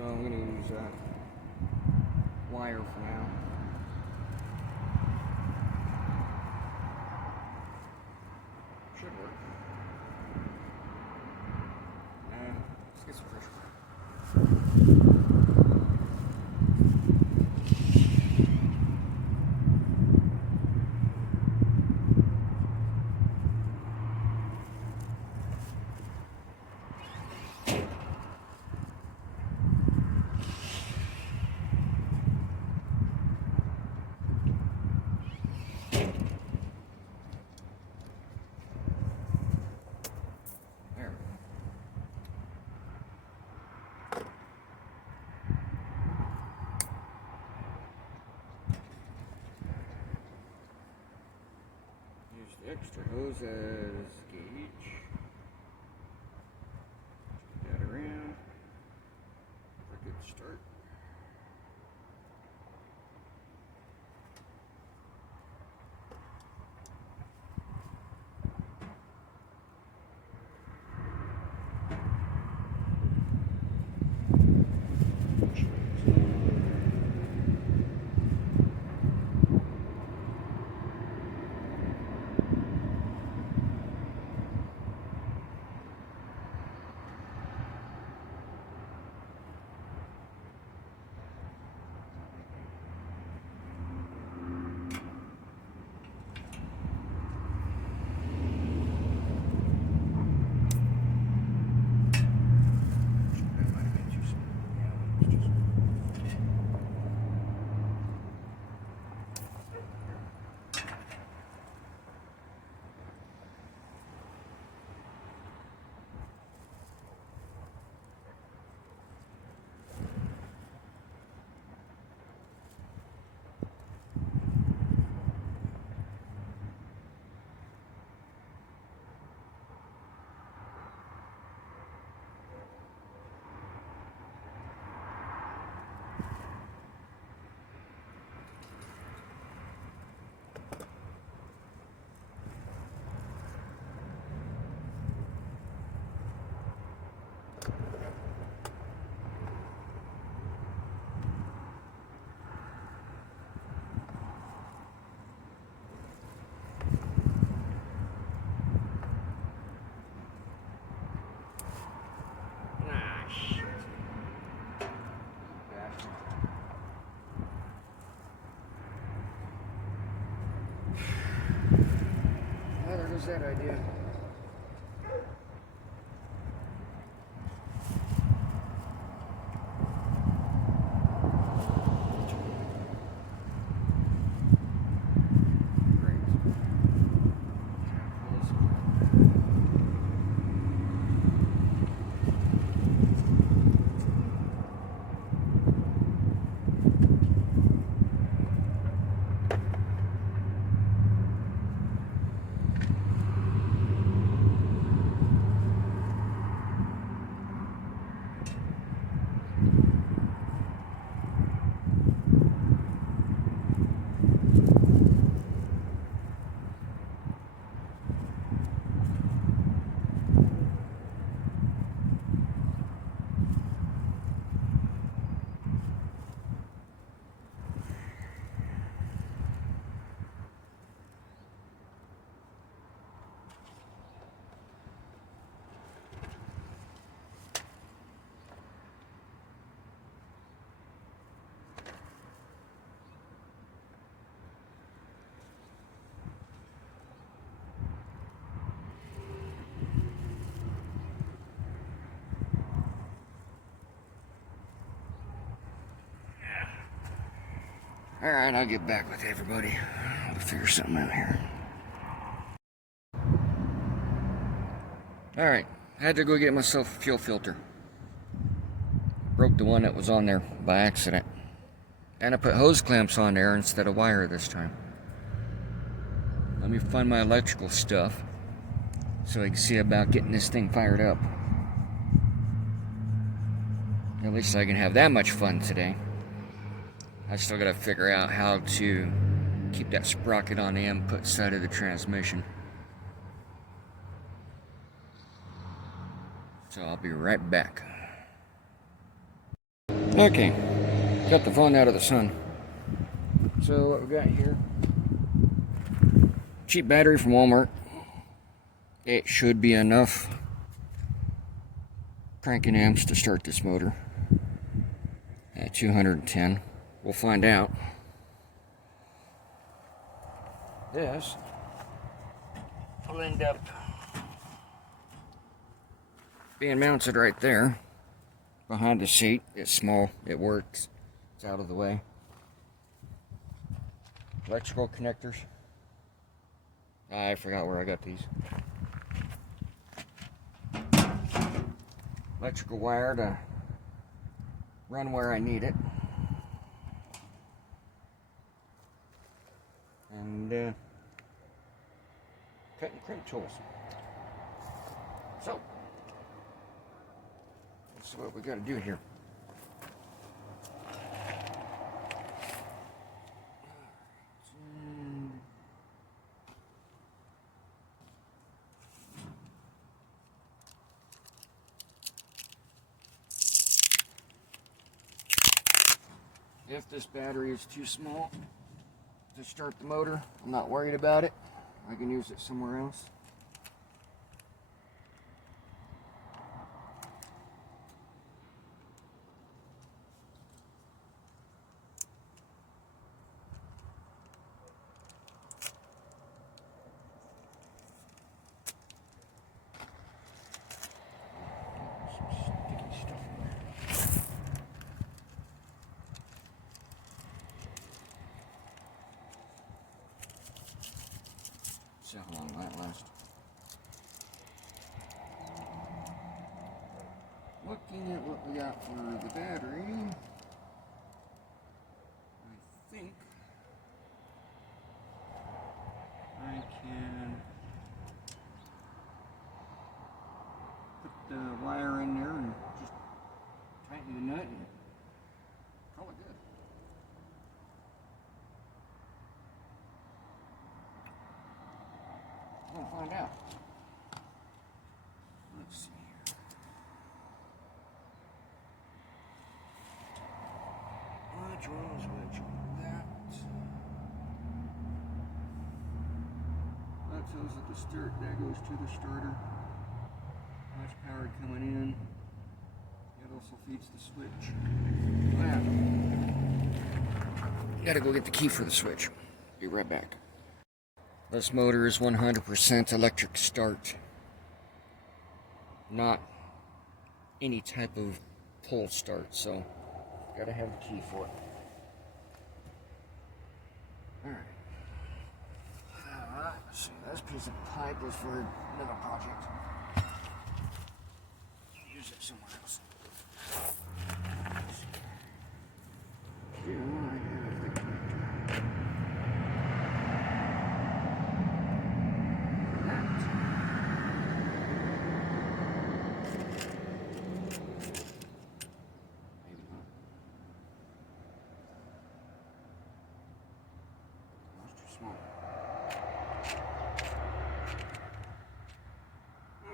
so I'm going to use wire for now. Should work. Let's get some fresh water. The extra hose as gauge. Put that around for a good start. There's that idea. Alright, I'll get back with everybody. I'll figure something out here. Alright, I had to go get myself a fuel filter. Broke the one that was on there by accident. And I put hose clamps on there instead of wire this time. Let me find my electrical stuff so I can see about getting this thing fired up. At least I can have that much fun today. I still gotta figure out how to keep that sprocket on the input side of the transmission. So I'll be right back. Okay, got the phone out of the sun. So what we got here, cheap battery from Walmart. It should be enough cranking amps to start this motor at 210. We'll find out. This will end up being mounted right there behind the seat. It's small, it works, it's out of the way. Electrical connectors. I forgot where I got these. Electrical wire to run where I need it. And cut and crimp tools. So, that's what we got to do here. If this battery is too small to start the motor, I'm not worried about it. I can use it somewhere else. See how long that lasts. Looking at what we got for the battery, I think I can put the wire in there and just tighten the nut and call it good. We'll find out. Let's see here. Which one's which? That. That tells it to start. That goes to the starter. Much power coming in. It also feeds the switch. Wow. Gotta go get the key for the switch. Be right back. This motor is 100% electric start, not any type of pull start, so gotta have the key for it. Alright, let's see, this piece of pipe was for another project. Use it somewhere else. Do I have the connector?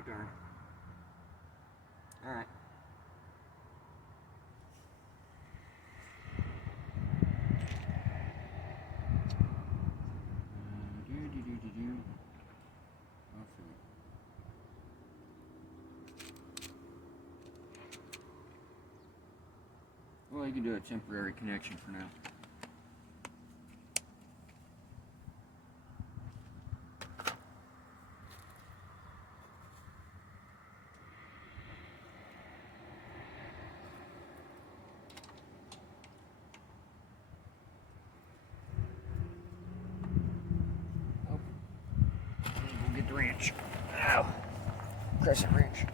Darn. All right. Well, you can do a temporary connection for now. Wrench. Ow. Crescent wrench.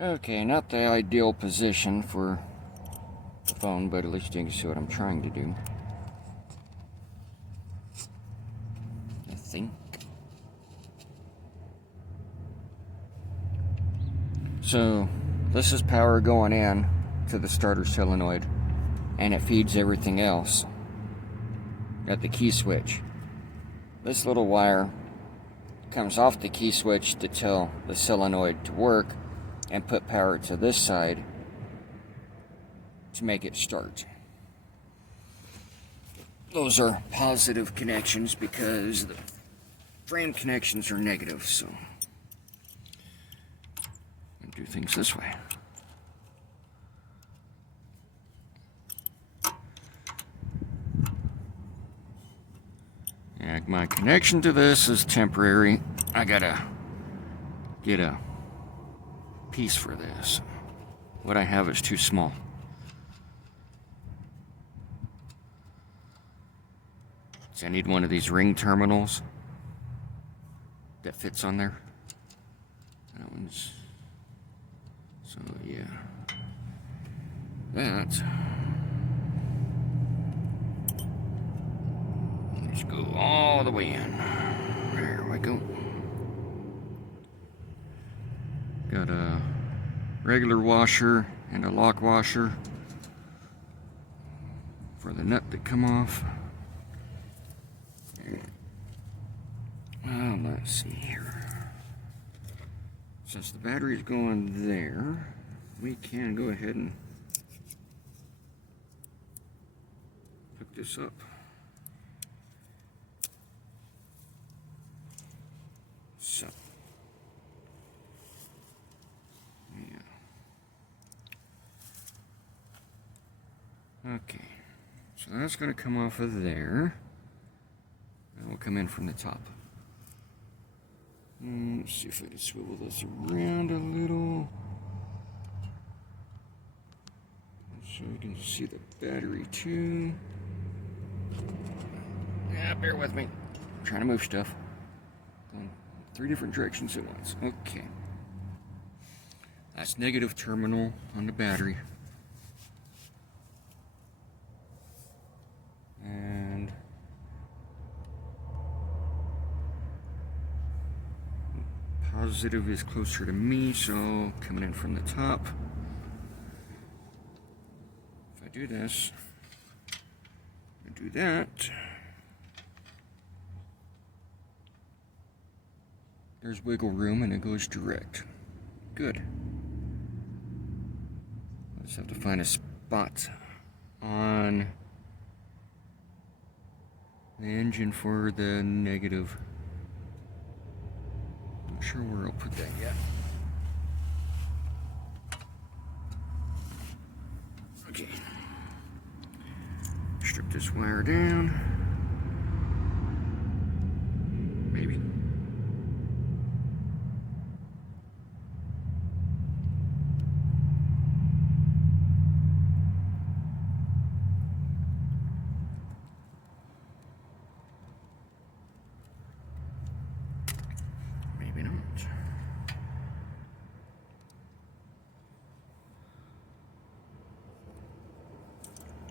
Okay, not the ideal position for the phone, but at least you can see what I'm trying to do. I think. So, this is power going in to the starter solenoid, and it feeds everything else. Got the key switch. This little wire comes off the key switch to tell the solenoid to work, and put power to this side to make it start. Those are positive connections because the frame connections are negative, so I'll do things this way. And my connection to this is temporary. I gotta get a piece for this. What I have is too small. So I need one of these ring terminals that fits on there. That one's, so yeah. That, let's go all the way in. There we go. Got a regular washer and a lock washer for the nut that come off. Let's see here. Since the battery is going there, we can go ahead and hook this up. So, yeah. Okay, so that's going to come off of there. And we'll come in from the top. Let's see if I can swivel this around a little so you can see the battery too. Yeah, bear with me. I'm trying to move stuff. Going 3 different directions at once. Okay. That's negative terminal on the battery. And positive is closer to me, so coming in from the top. If I do this, I do that, there's wiggle room and it goes direct. Good. I just have to find a spot on the engine for the negative. Not sure where I'll put that yet. Okay. Strip this wire down. Maybe.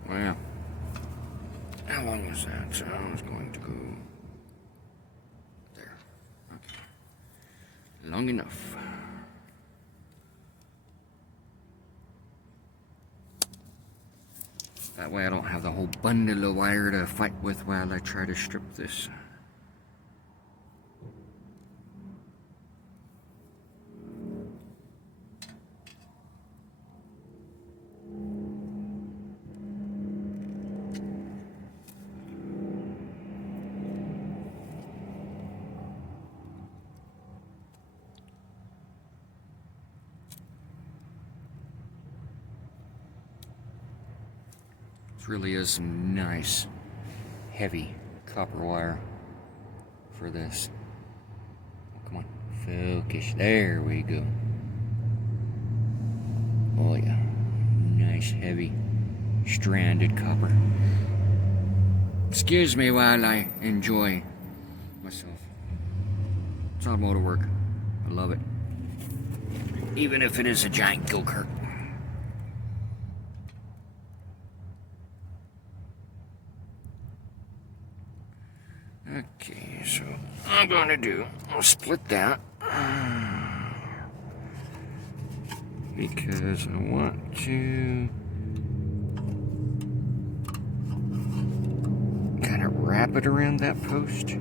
Well, how long was that? So I was going to go there. Okay. Long enough. That way I don't have the whole bundle of wire to fight with while I try to strip this. Really is some nice heavy copper wire for this. Oh, come on, focus. There we go. Oh yeah, nice heavy stranded copper. Excuse me while I enjoy myself. It's automotive work. I love it. Even if it is a giant go-kart. Okay, so I'm going to do, I'll split that because I want to kind of wrap it around that post.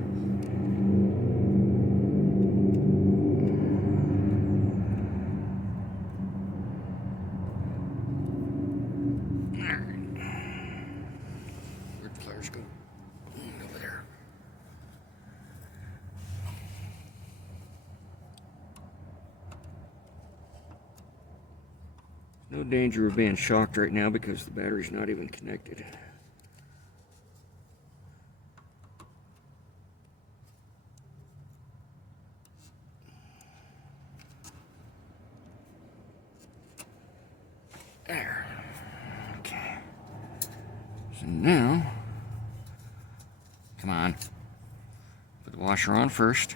wires go over there. No danger of being shocked right now because the battery's not even connected. There. Okay. So now, come on. Put the washer on first.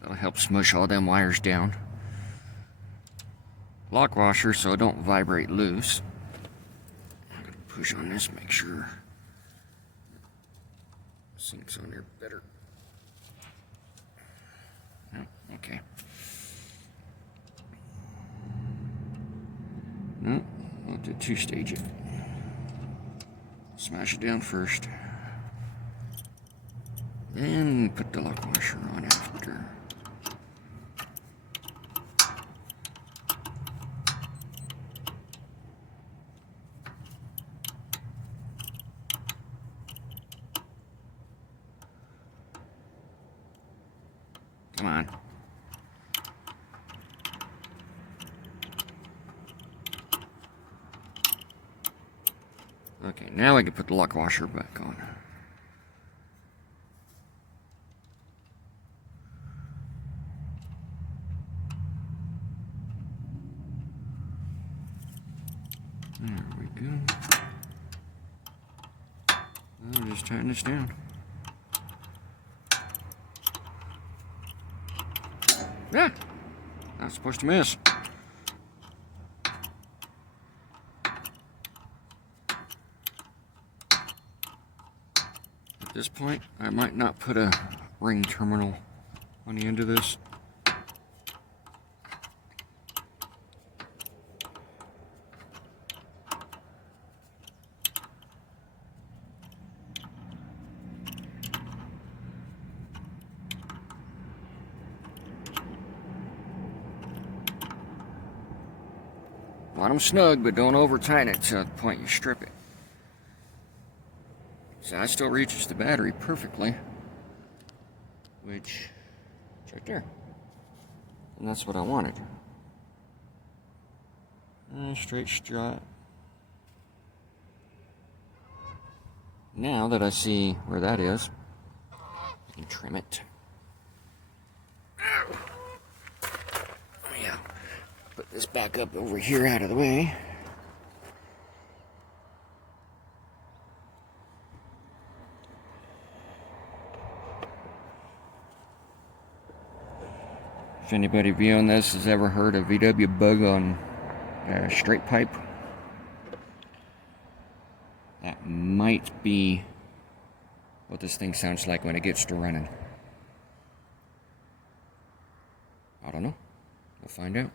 That'll help smush all them wires down. Lock washer so it don't vibrate loose. I'm gonna push on this, make sure it sinks on there better. Oh, okay. No, I'll have to two-stage it. Smash it down first. Then put the lock washer on after. Come on. Okay, now I can put the lock washer back on. There we go. I'll just tighten this down. Yeah, not supposed to miss. At this point, I might not put a ring terminal on the end of this. Want them snug, but don't over tighten it to the point you strip it. So that still reaches the battery perfectly, which is right there. And that's what I wanted. Straight strut. Now that I see where that is, I can trim it. Yeah. Put this back up over here out of the way. If anybody viewing this has ever heard a VW bug on a straight pipe, that might be what this thing sounds like when it gets to running. I don't know. We'll find out.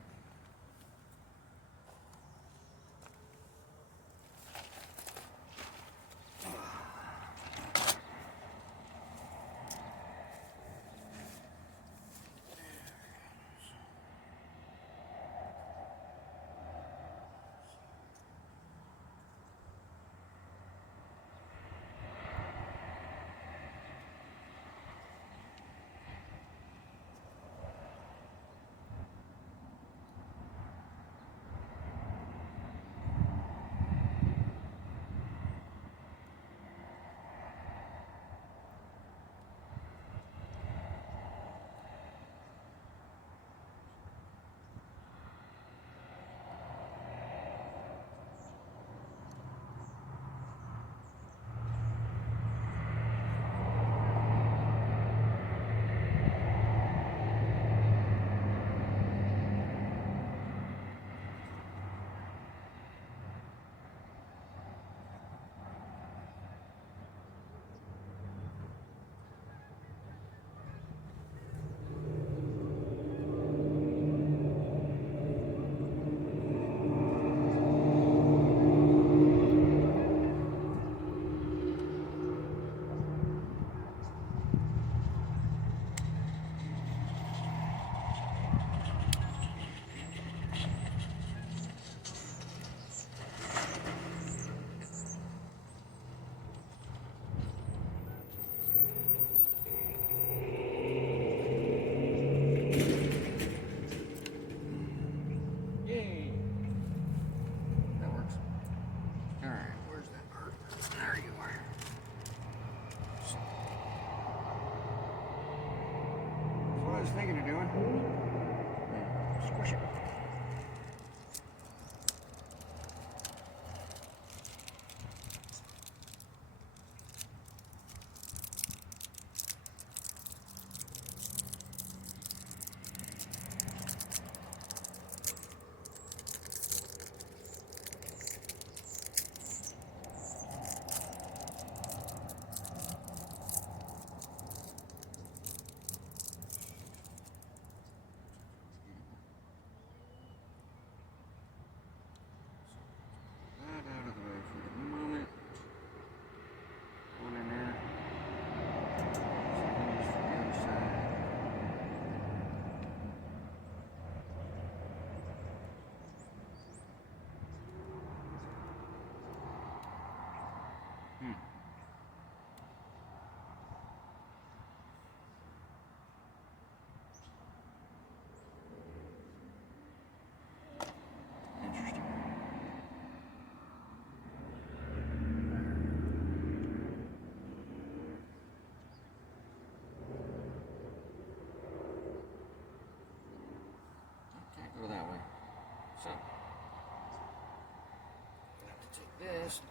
this,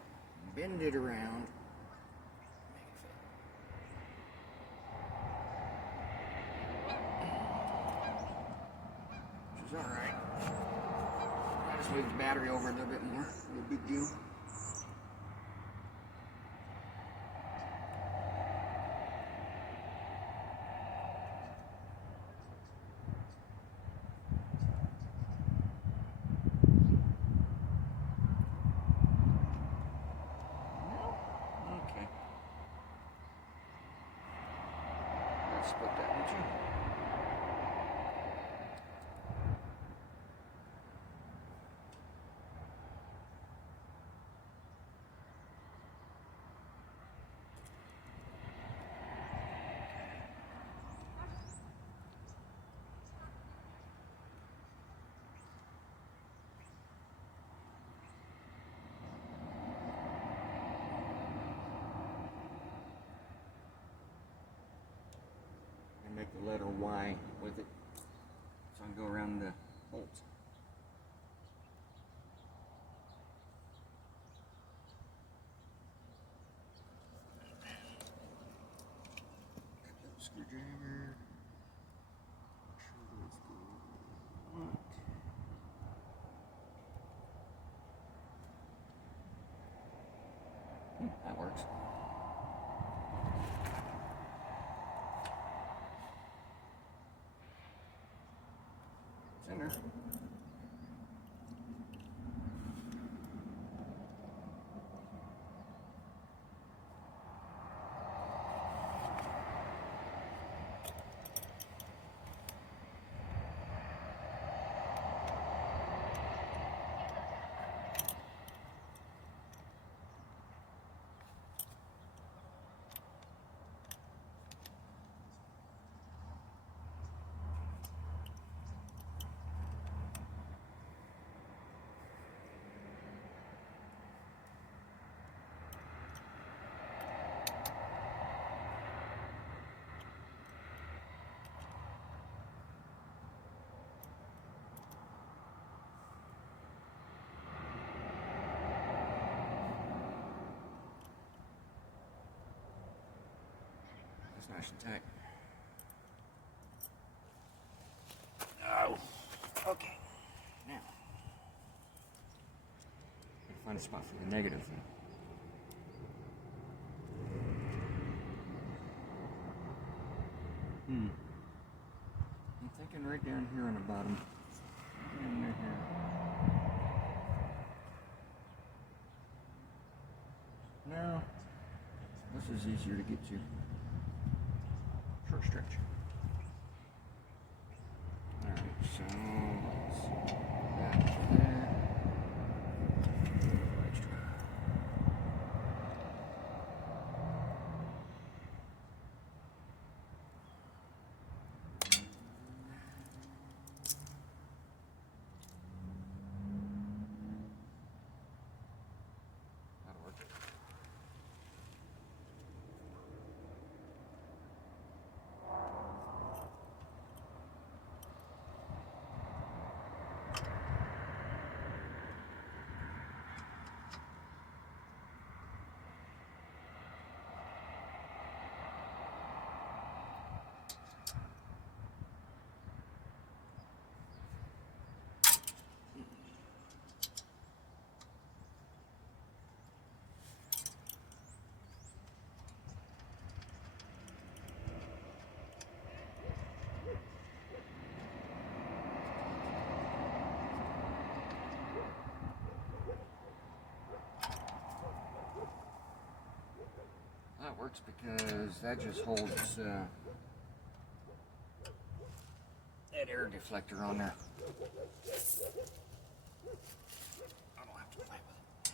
bend it around, make it fit. Which is alright. I just move the battery over a little bit more, no big deal. Split that in two. Make the letter Y with it so I can go around the bolts. Screwdriver. That works. Center. Nice and tight. Oh, okay. Now, find a spot for the negative thing. I'm thinking right down here on the bottom. Down there here. No, this is easier to get to. Short stretch. Alright, so let's that there. That'll work. That works because that just holds that air deflector on there. I don't have to play with it.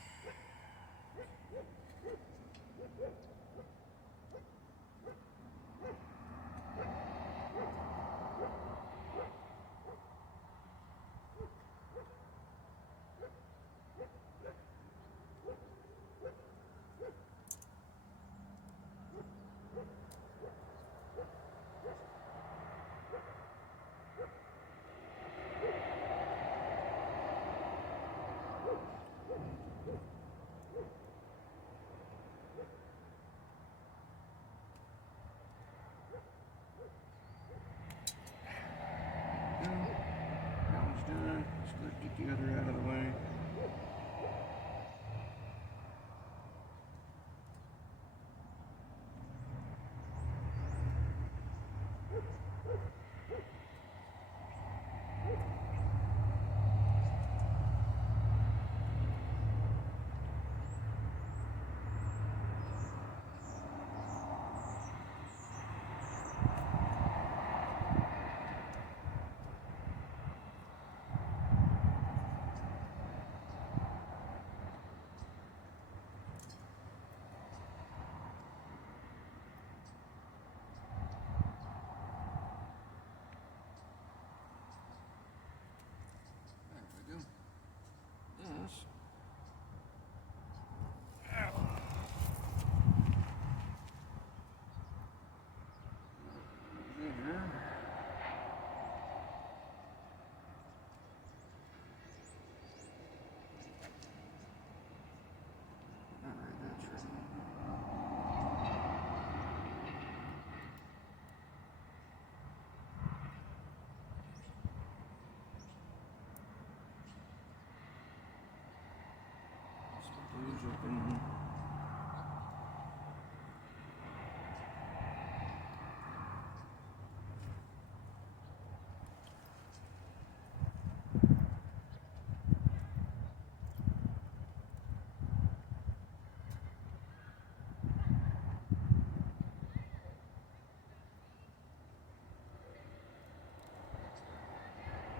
open.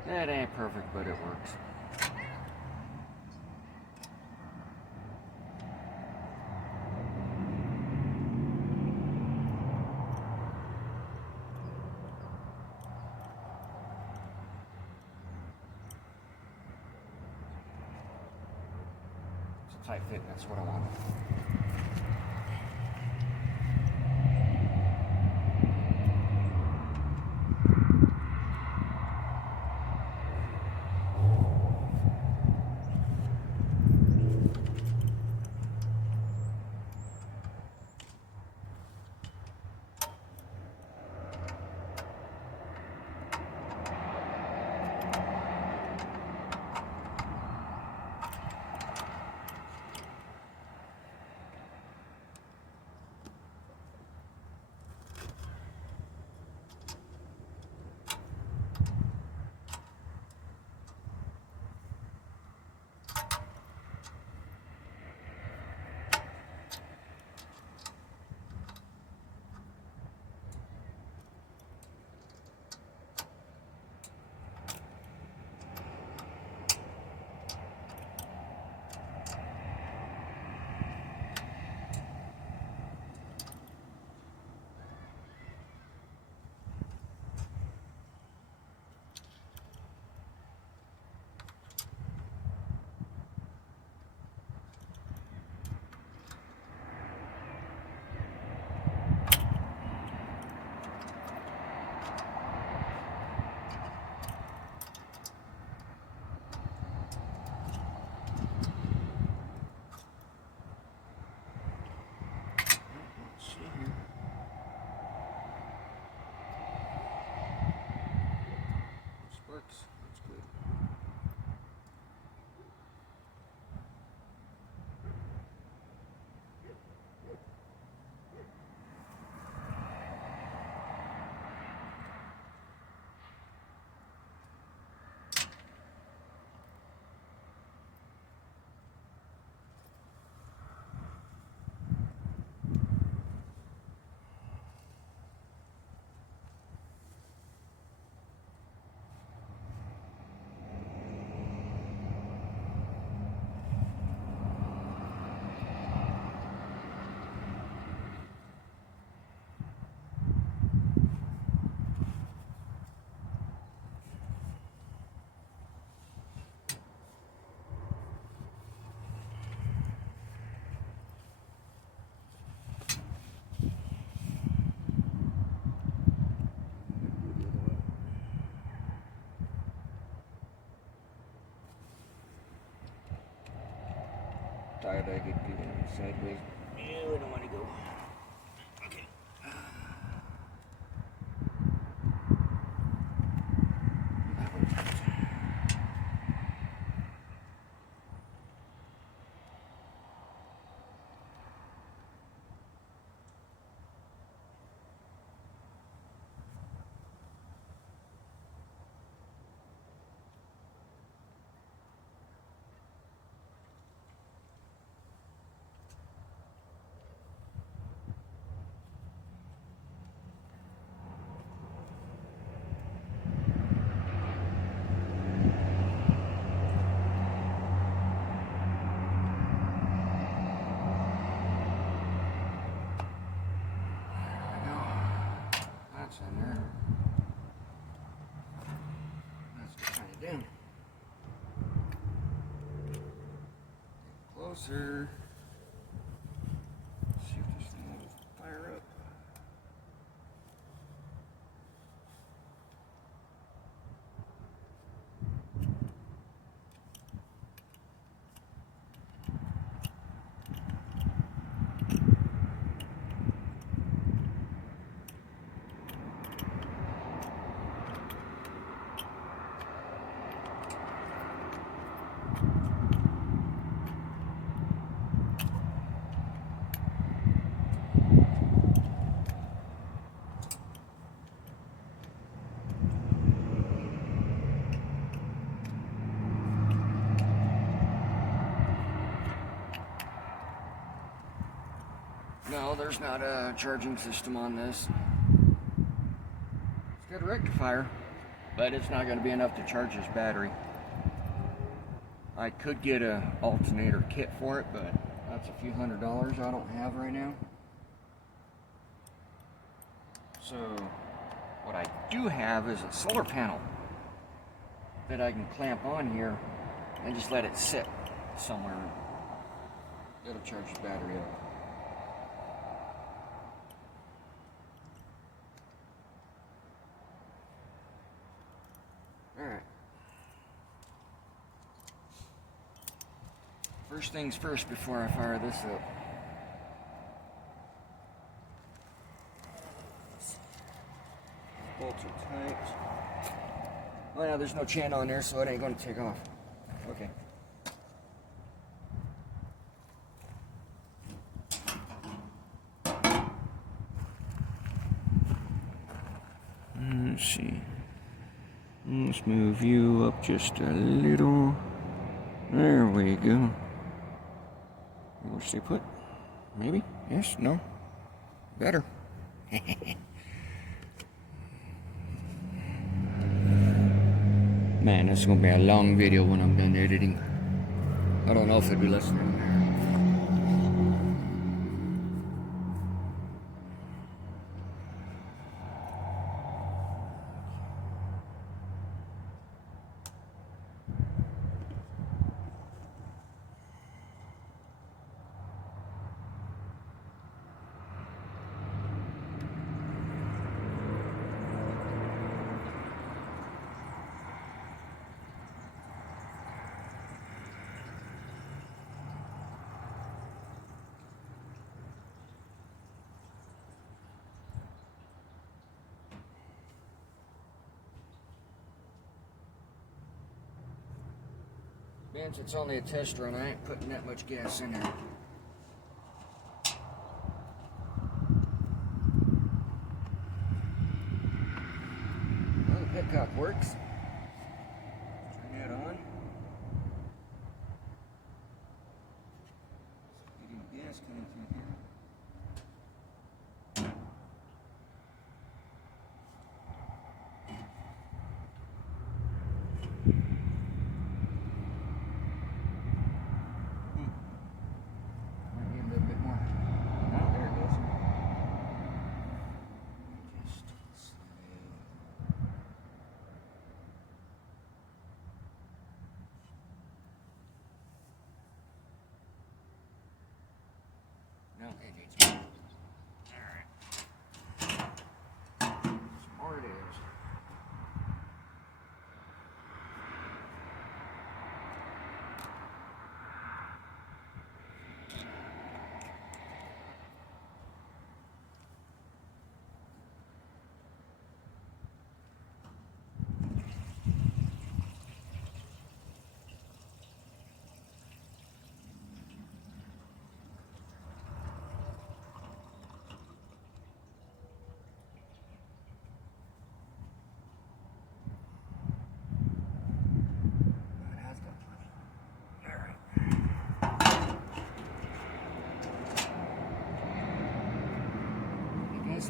That ain't perfect, but it works. It's a tight fit, that's what I want. That's good. Tired, I get going sideways. Yeah, we don't want to go. Okay. That's in there. Let's try it down. Closer. See if this thing will fire up. No, there's not a charging system on this. It's got a rectifier, but it's not going to be enough to charge this battery. I could get a alternator kit for it, but that's a few $100s I don't have right now. So what I do have is a solar panel that I can clamp on here and just let it sit somewhere. It'll charge the battery up. Alright. First things first before I fire this up. Bolts are tight. Oh yeah, there's no chain on there, so it ain't going to take off. Okay. Let's see. Let's move you up just a little. There we go. We'll stay put. Maybe? Yes? No? Better. Man, this is going to be a long video when I'm done editing. I don't know if it'll be listening. Since it's only a test run, I ain't putting that much gas in there. Well, the petcock works. Turn that on. Getting gas coming through here. No, it needs more. Alright. Some more it is.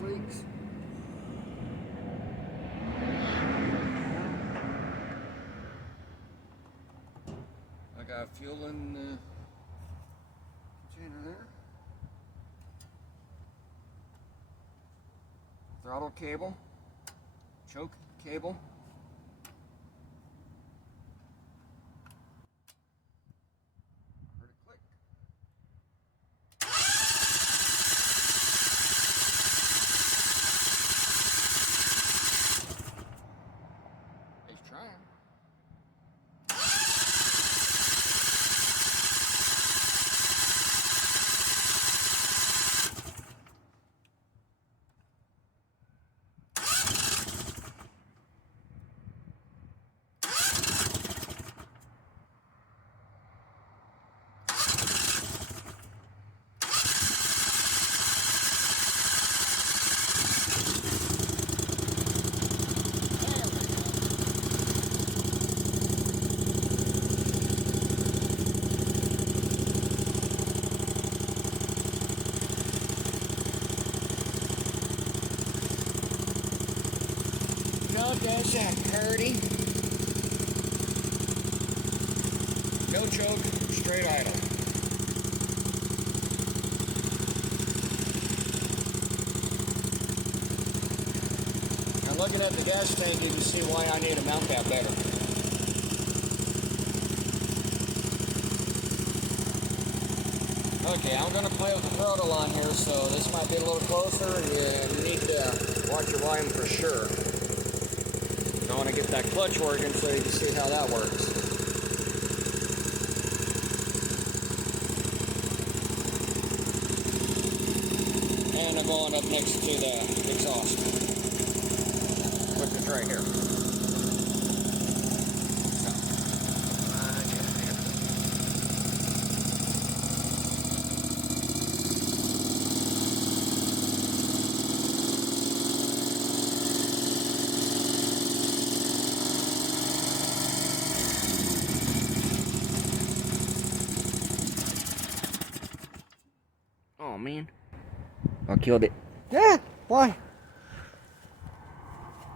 Leaks. I got fuel in the container there. Throttle cable, choke cable. Heard it click. does that, Purdy? No choke, straight idle. And looking at the gas tank, you can see why I need to mount that better. Okay, I'm going to play with the throttle on here, so this might be a little closer. You need to watch your volume for sure. I want to get that clutch working so you can see how that works. And I'm going up next to the exhaust, which is right here. Oh man, I killed it. Yeah, why?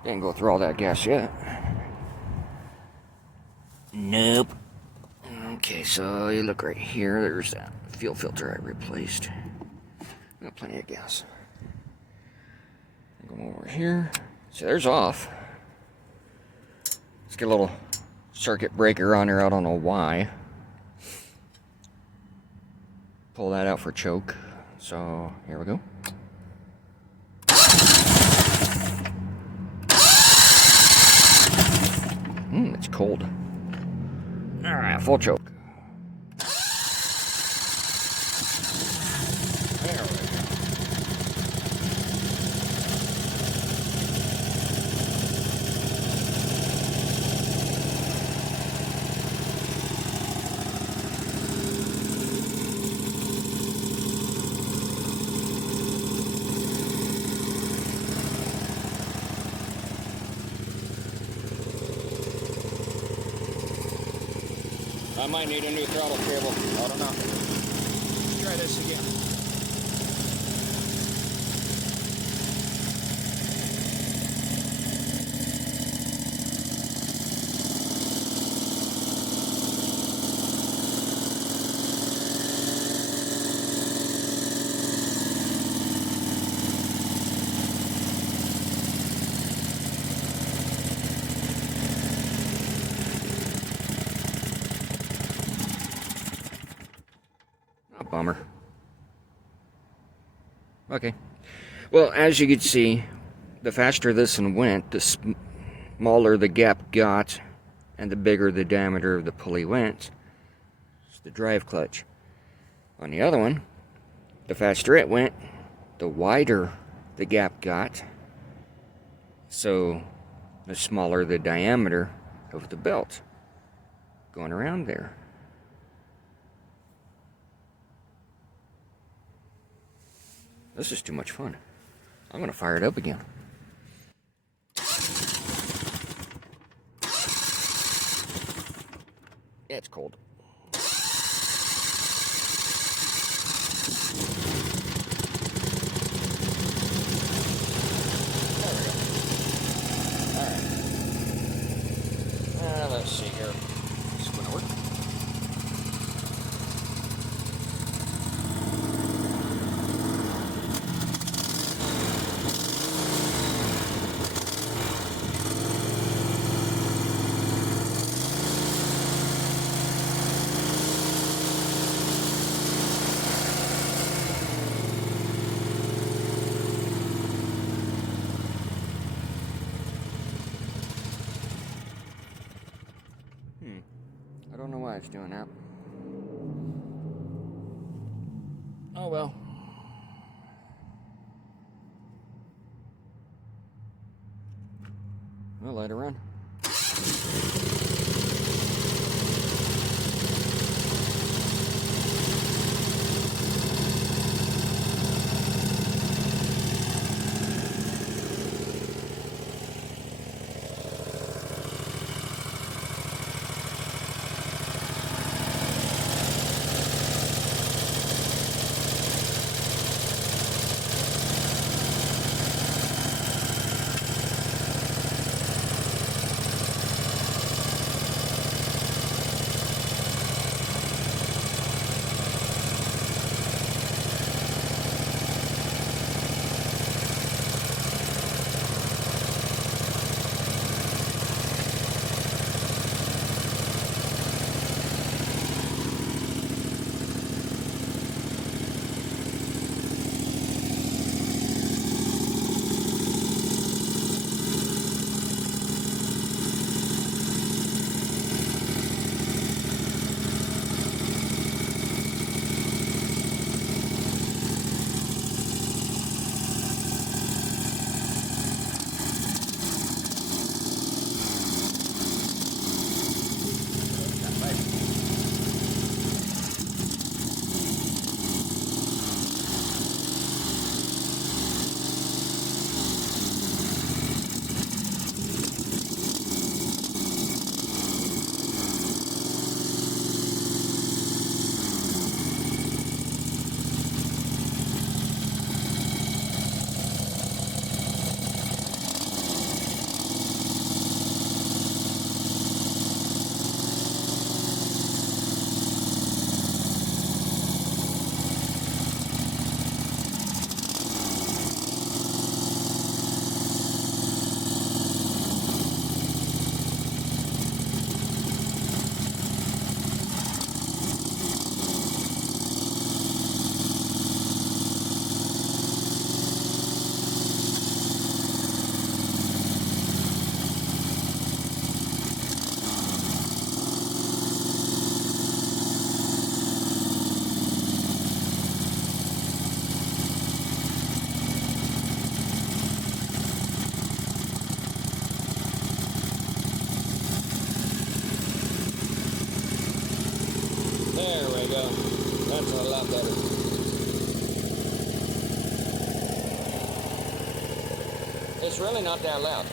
Didn't go through all that gas yet. Nope. Okay, so you look right here. There's that fuel filter I replaced. Got plenty of gas. Go over here. See, there's off. Let's get a little circuit breaker on there. I don't know why. Pull that out for choke. So here we go. It's cold. Alright, full choke. There we go. I might need a new throttle cable. I don't know. Let's try this again. Bummer. Okay. Well, as you can see, the faster this one went, the smaller the gap got, and the bigger the diameter of the pulley went. It's the drive clutch. On the other one, the faster it went, the wider the gap got, so the smaller the diameter of the belt going around there. This is too much fun. I'm going to fire it up again. Yeah, it's cold. There we go. Alright. Let's see here. Is this going to work? I don't know why it's doing that. Oh well. We'll let it run. we go. That's a lot better. It's really not that loud.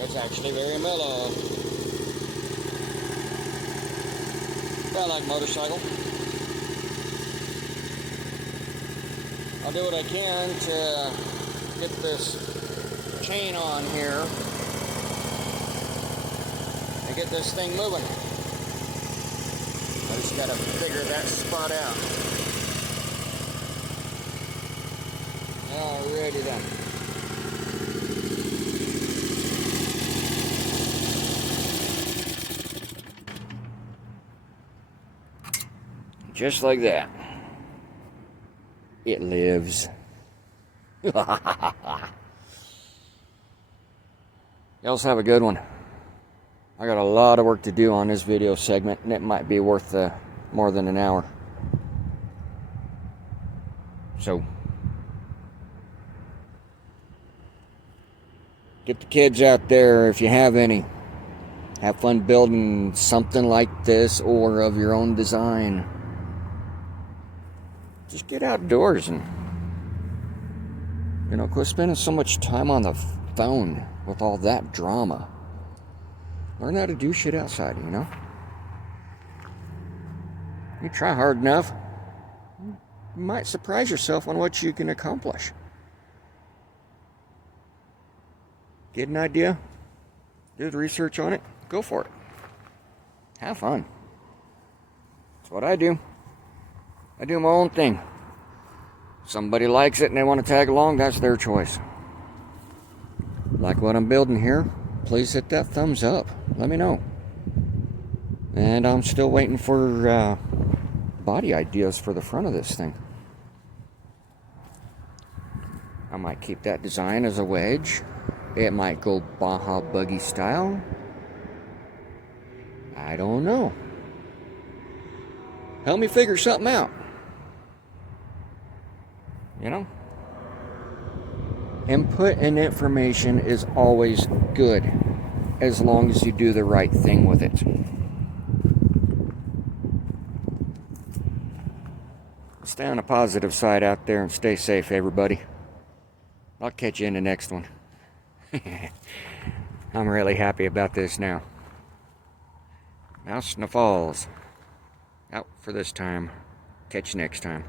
It's actually very mellow. I like motorcycle. I'll do what I can to get this chain on here and get this thing moving. I just gotta figure that spot out. Alrighty then. Just like that. It lives. Y'all have a good one. I got a lot of work to do on this video segment, and it might be worth more than an hour. So, get the kids out there if you have any. Have fun building something like this or of your own design. Just get outdoors and, quit spending so much time on the phone with all that drama. Learn how to do shit outside, You try hard enough, you might surprise yourself on what you can accomplish. Get an idea, do the research on it, go for it. Have fun. That's what I do. I do my own thing. If somebody likes it and they want to tag along, that's their choice. Like what I'm building here, please hit that thumbs up. Let me know. And I'm still waiting for body ideas for the front of this thing. I might keep that design as a wedge. It might go Baja Buggy style. I don't know. Help me figure something out. Input and information is always good, as long as you do the right thing with it. Stay on the positive side out there and stay safe, everybody. I'll catch you in the next one. I'm really happy about this now. Mouse in the Falls. Out for this time. Catch you next time.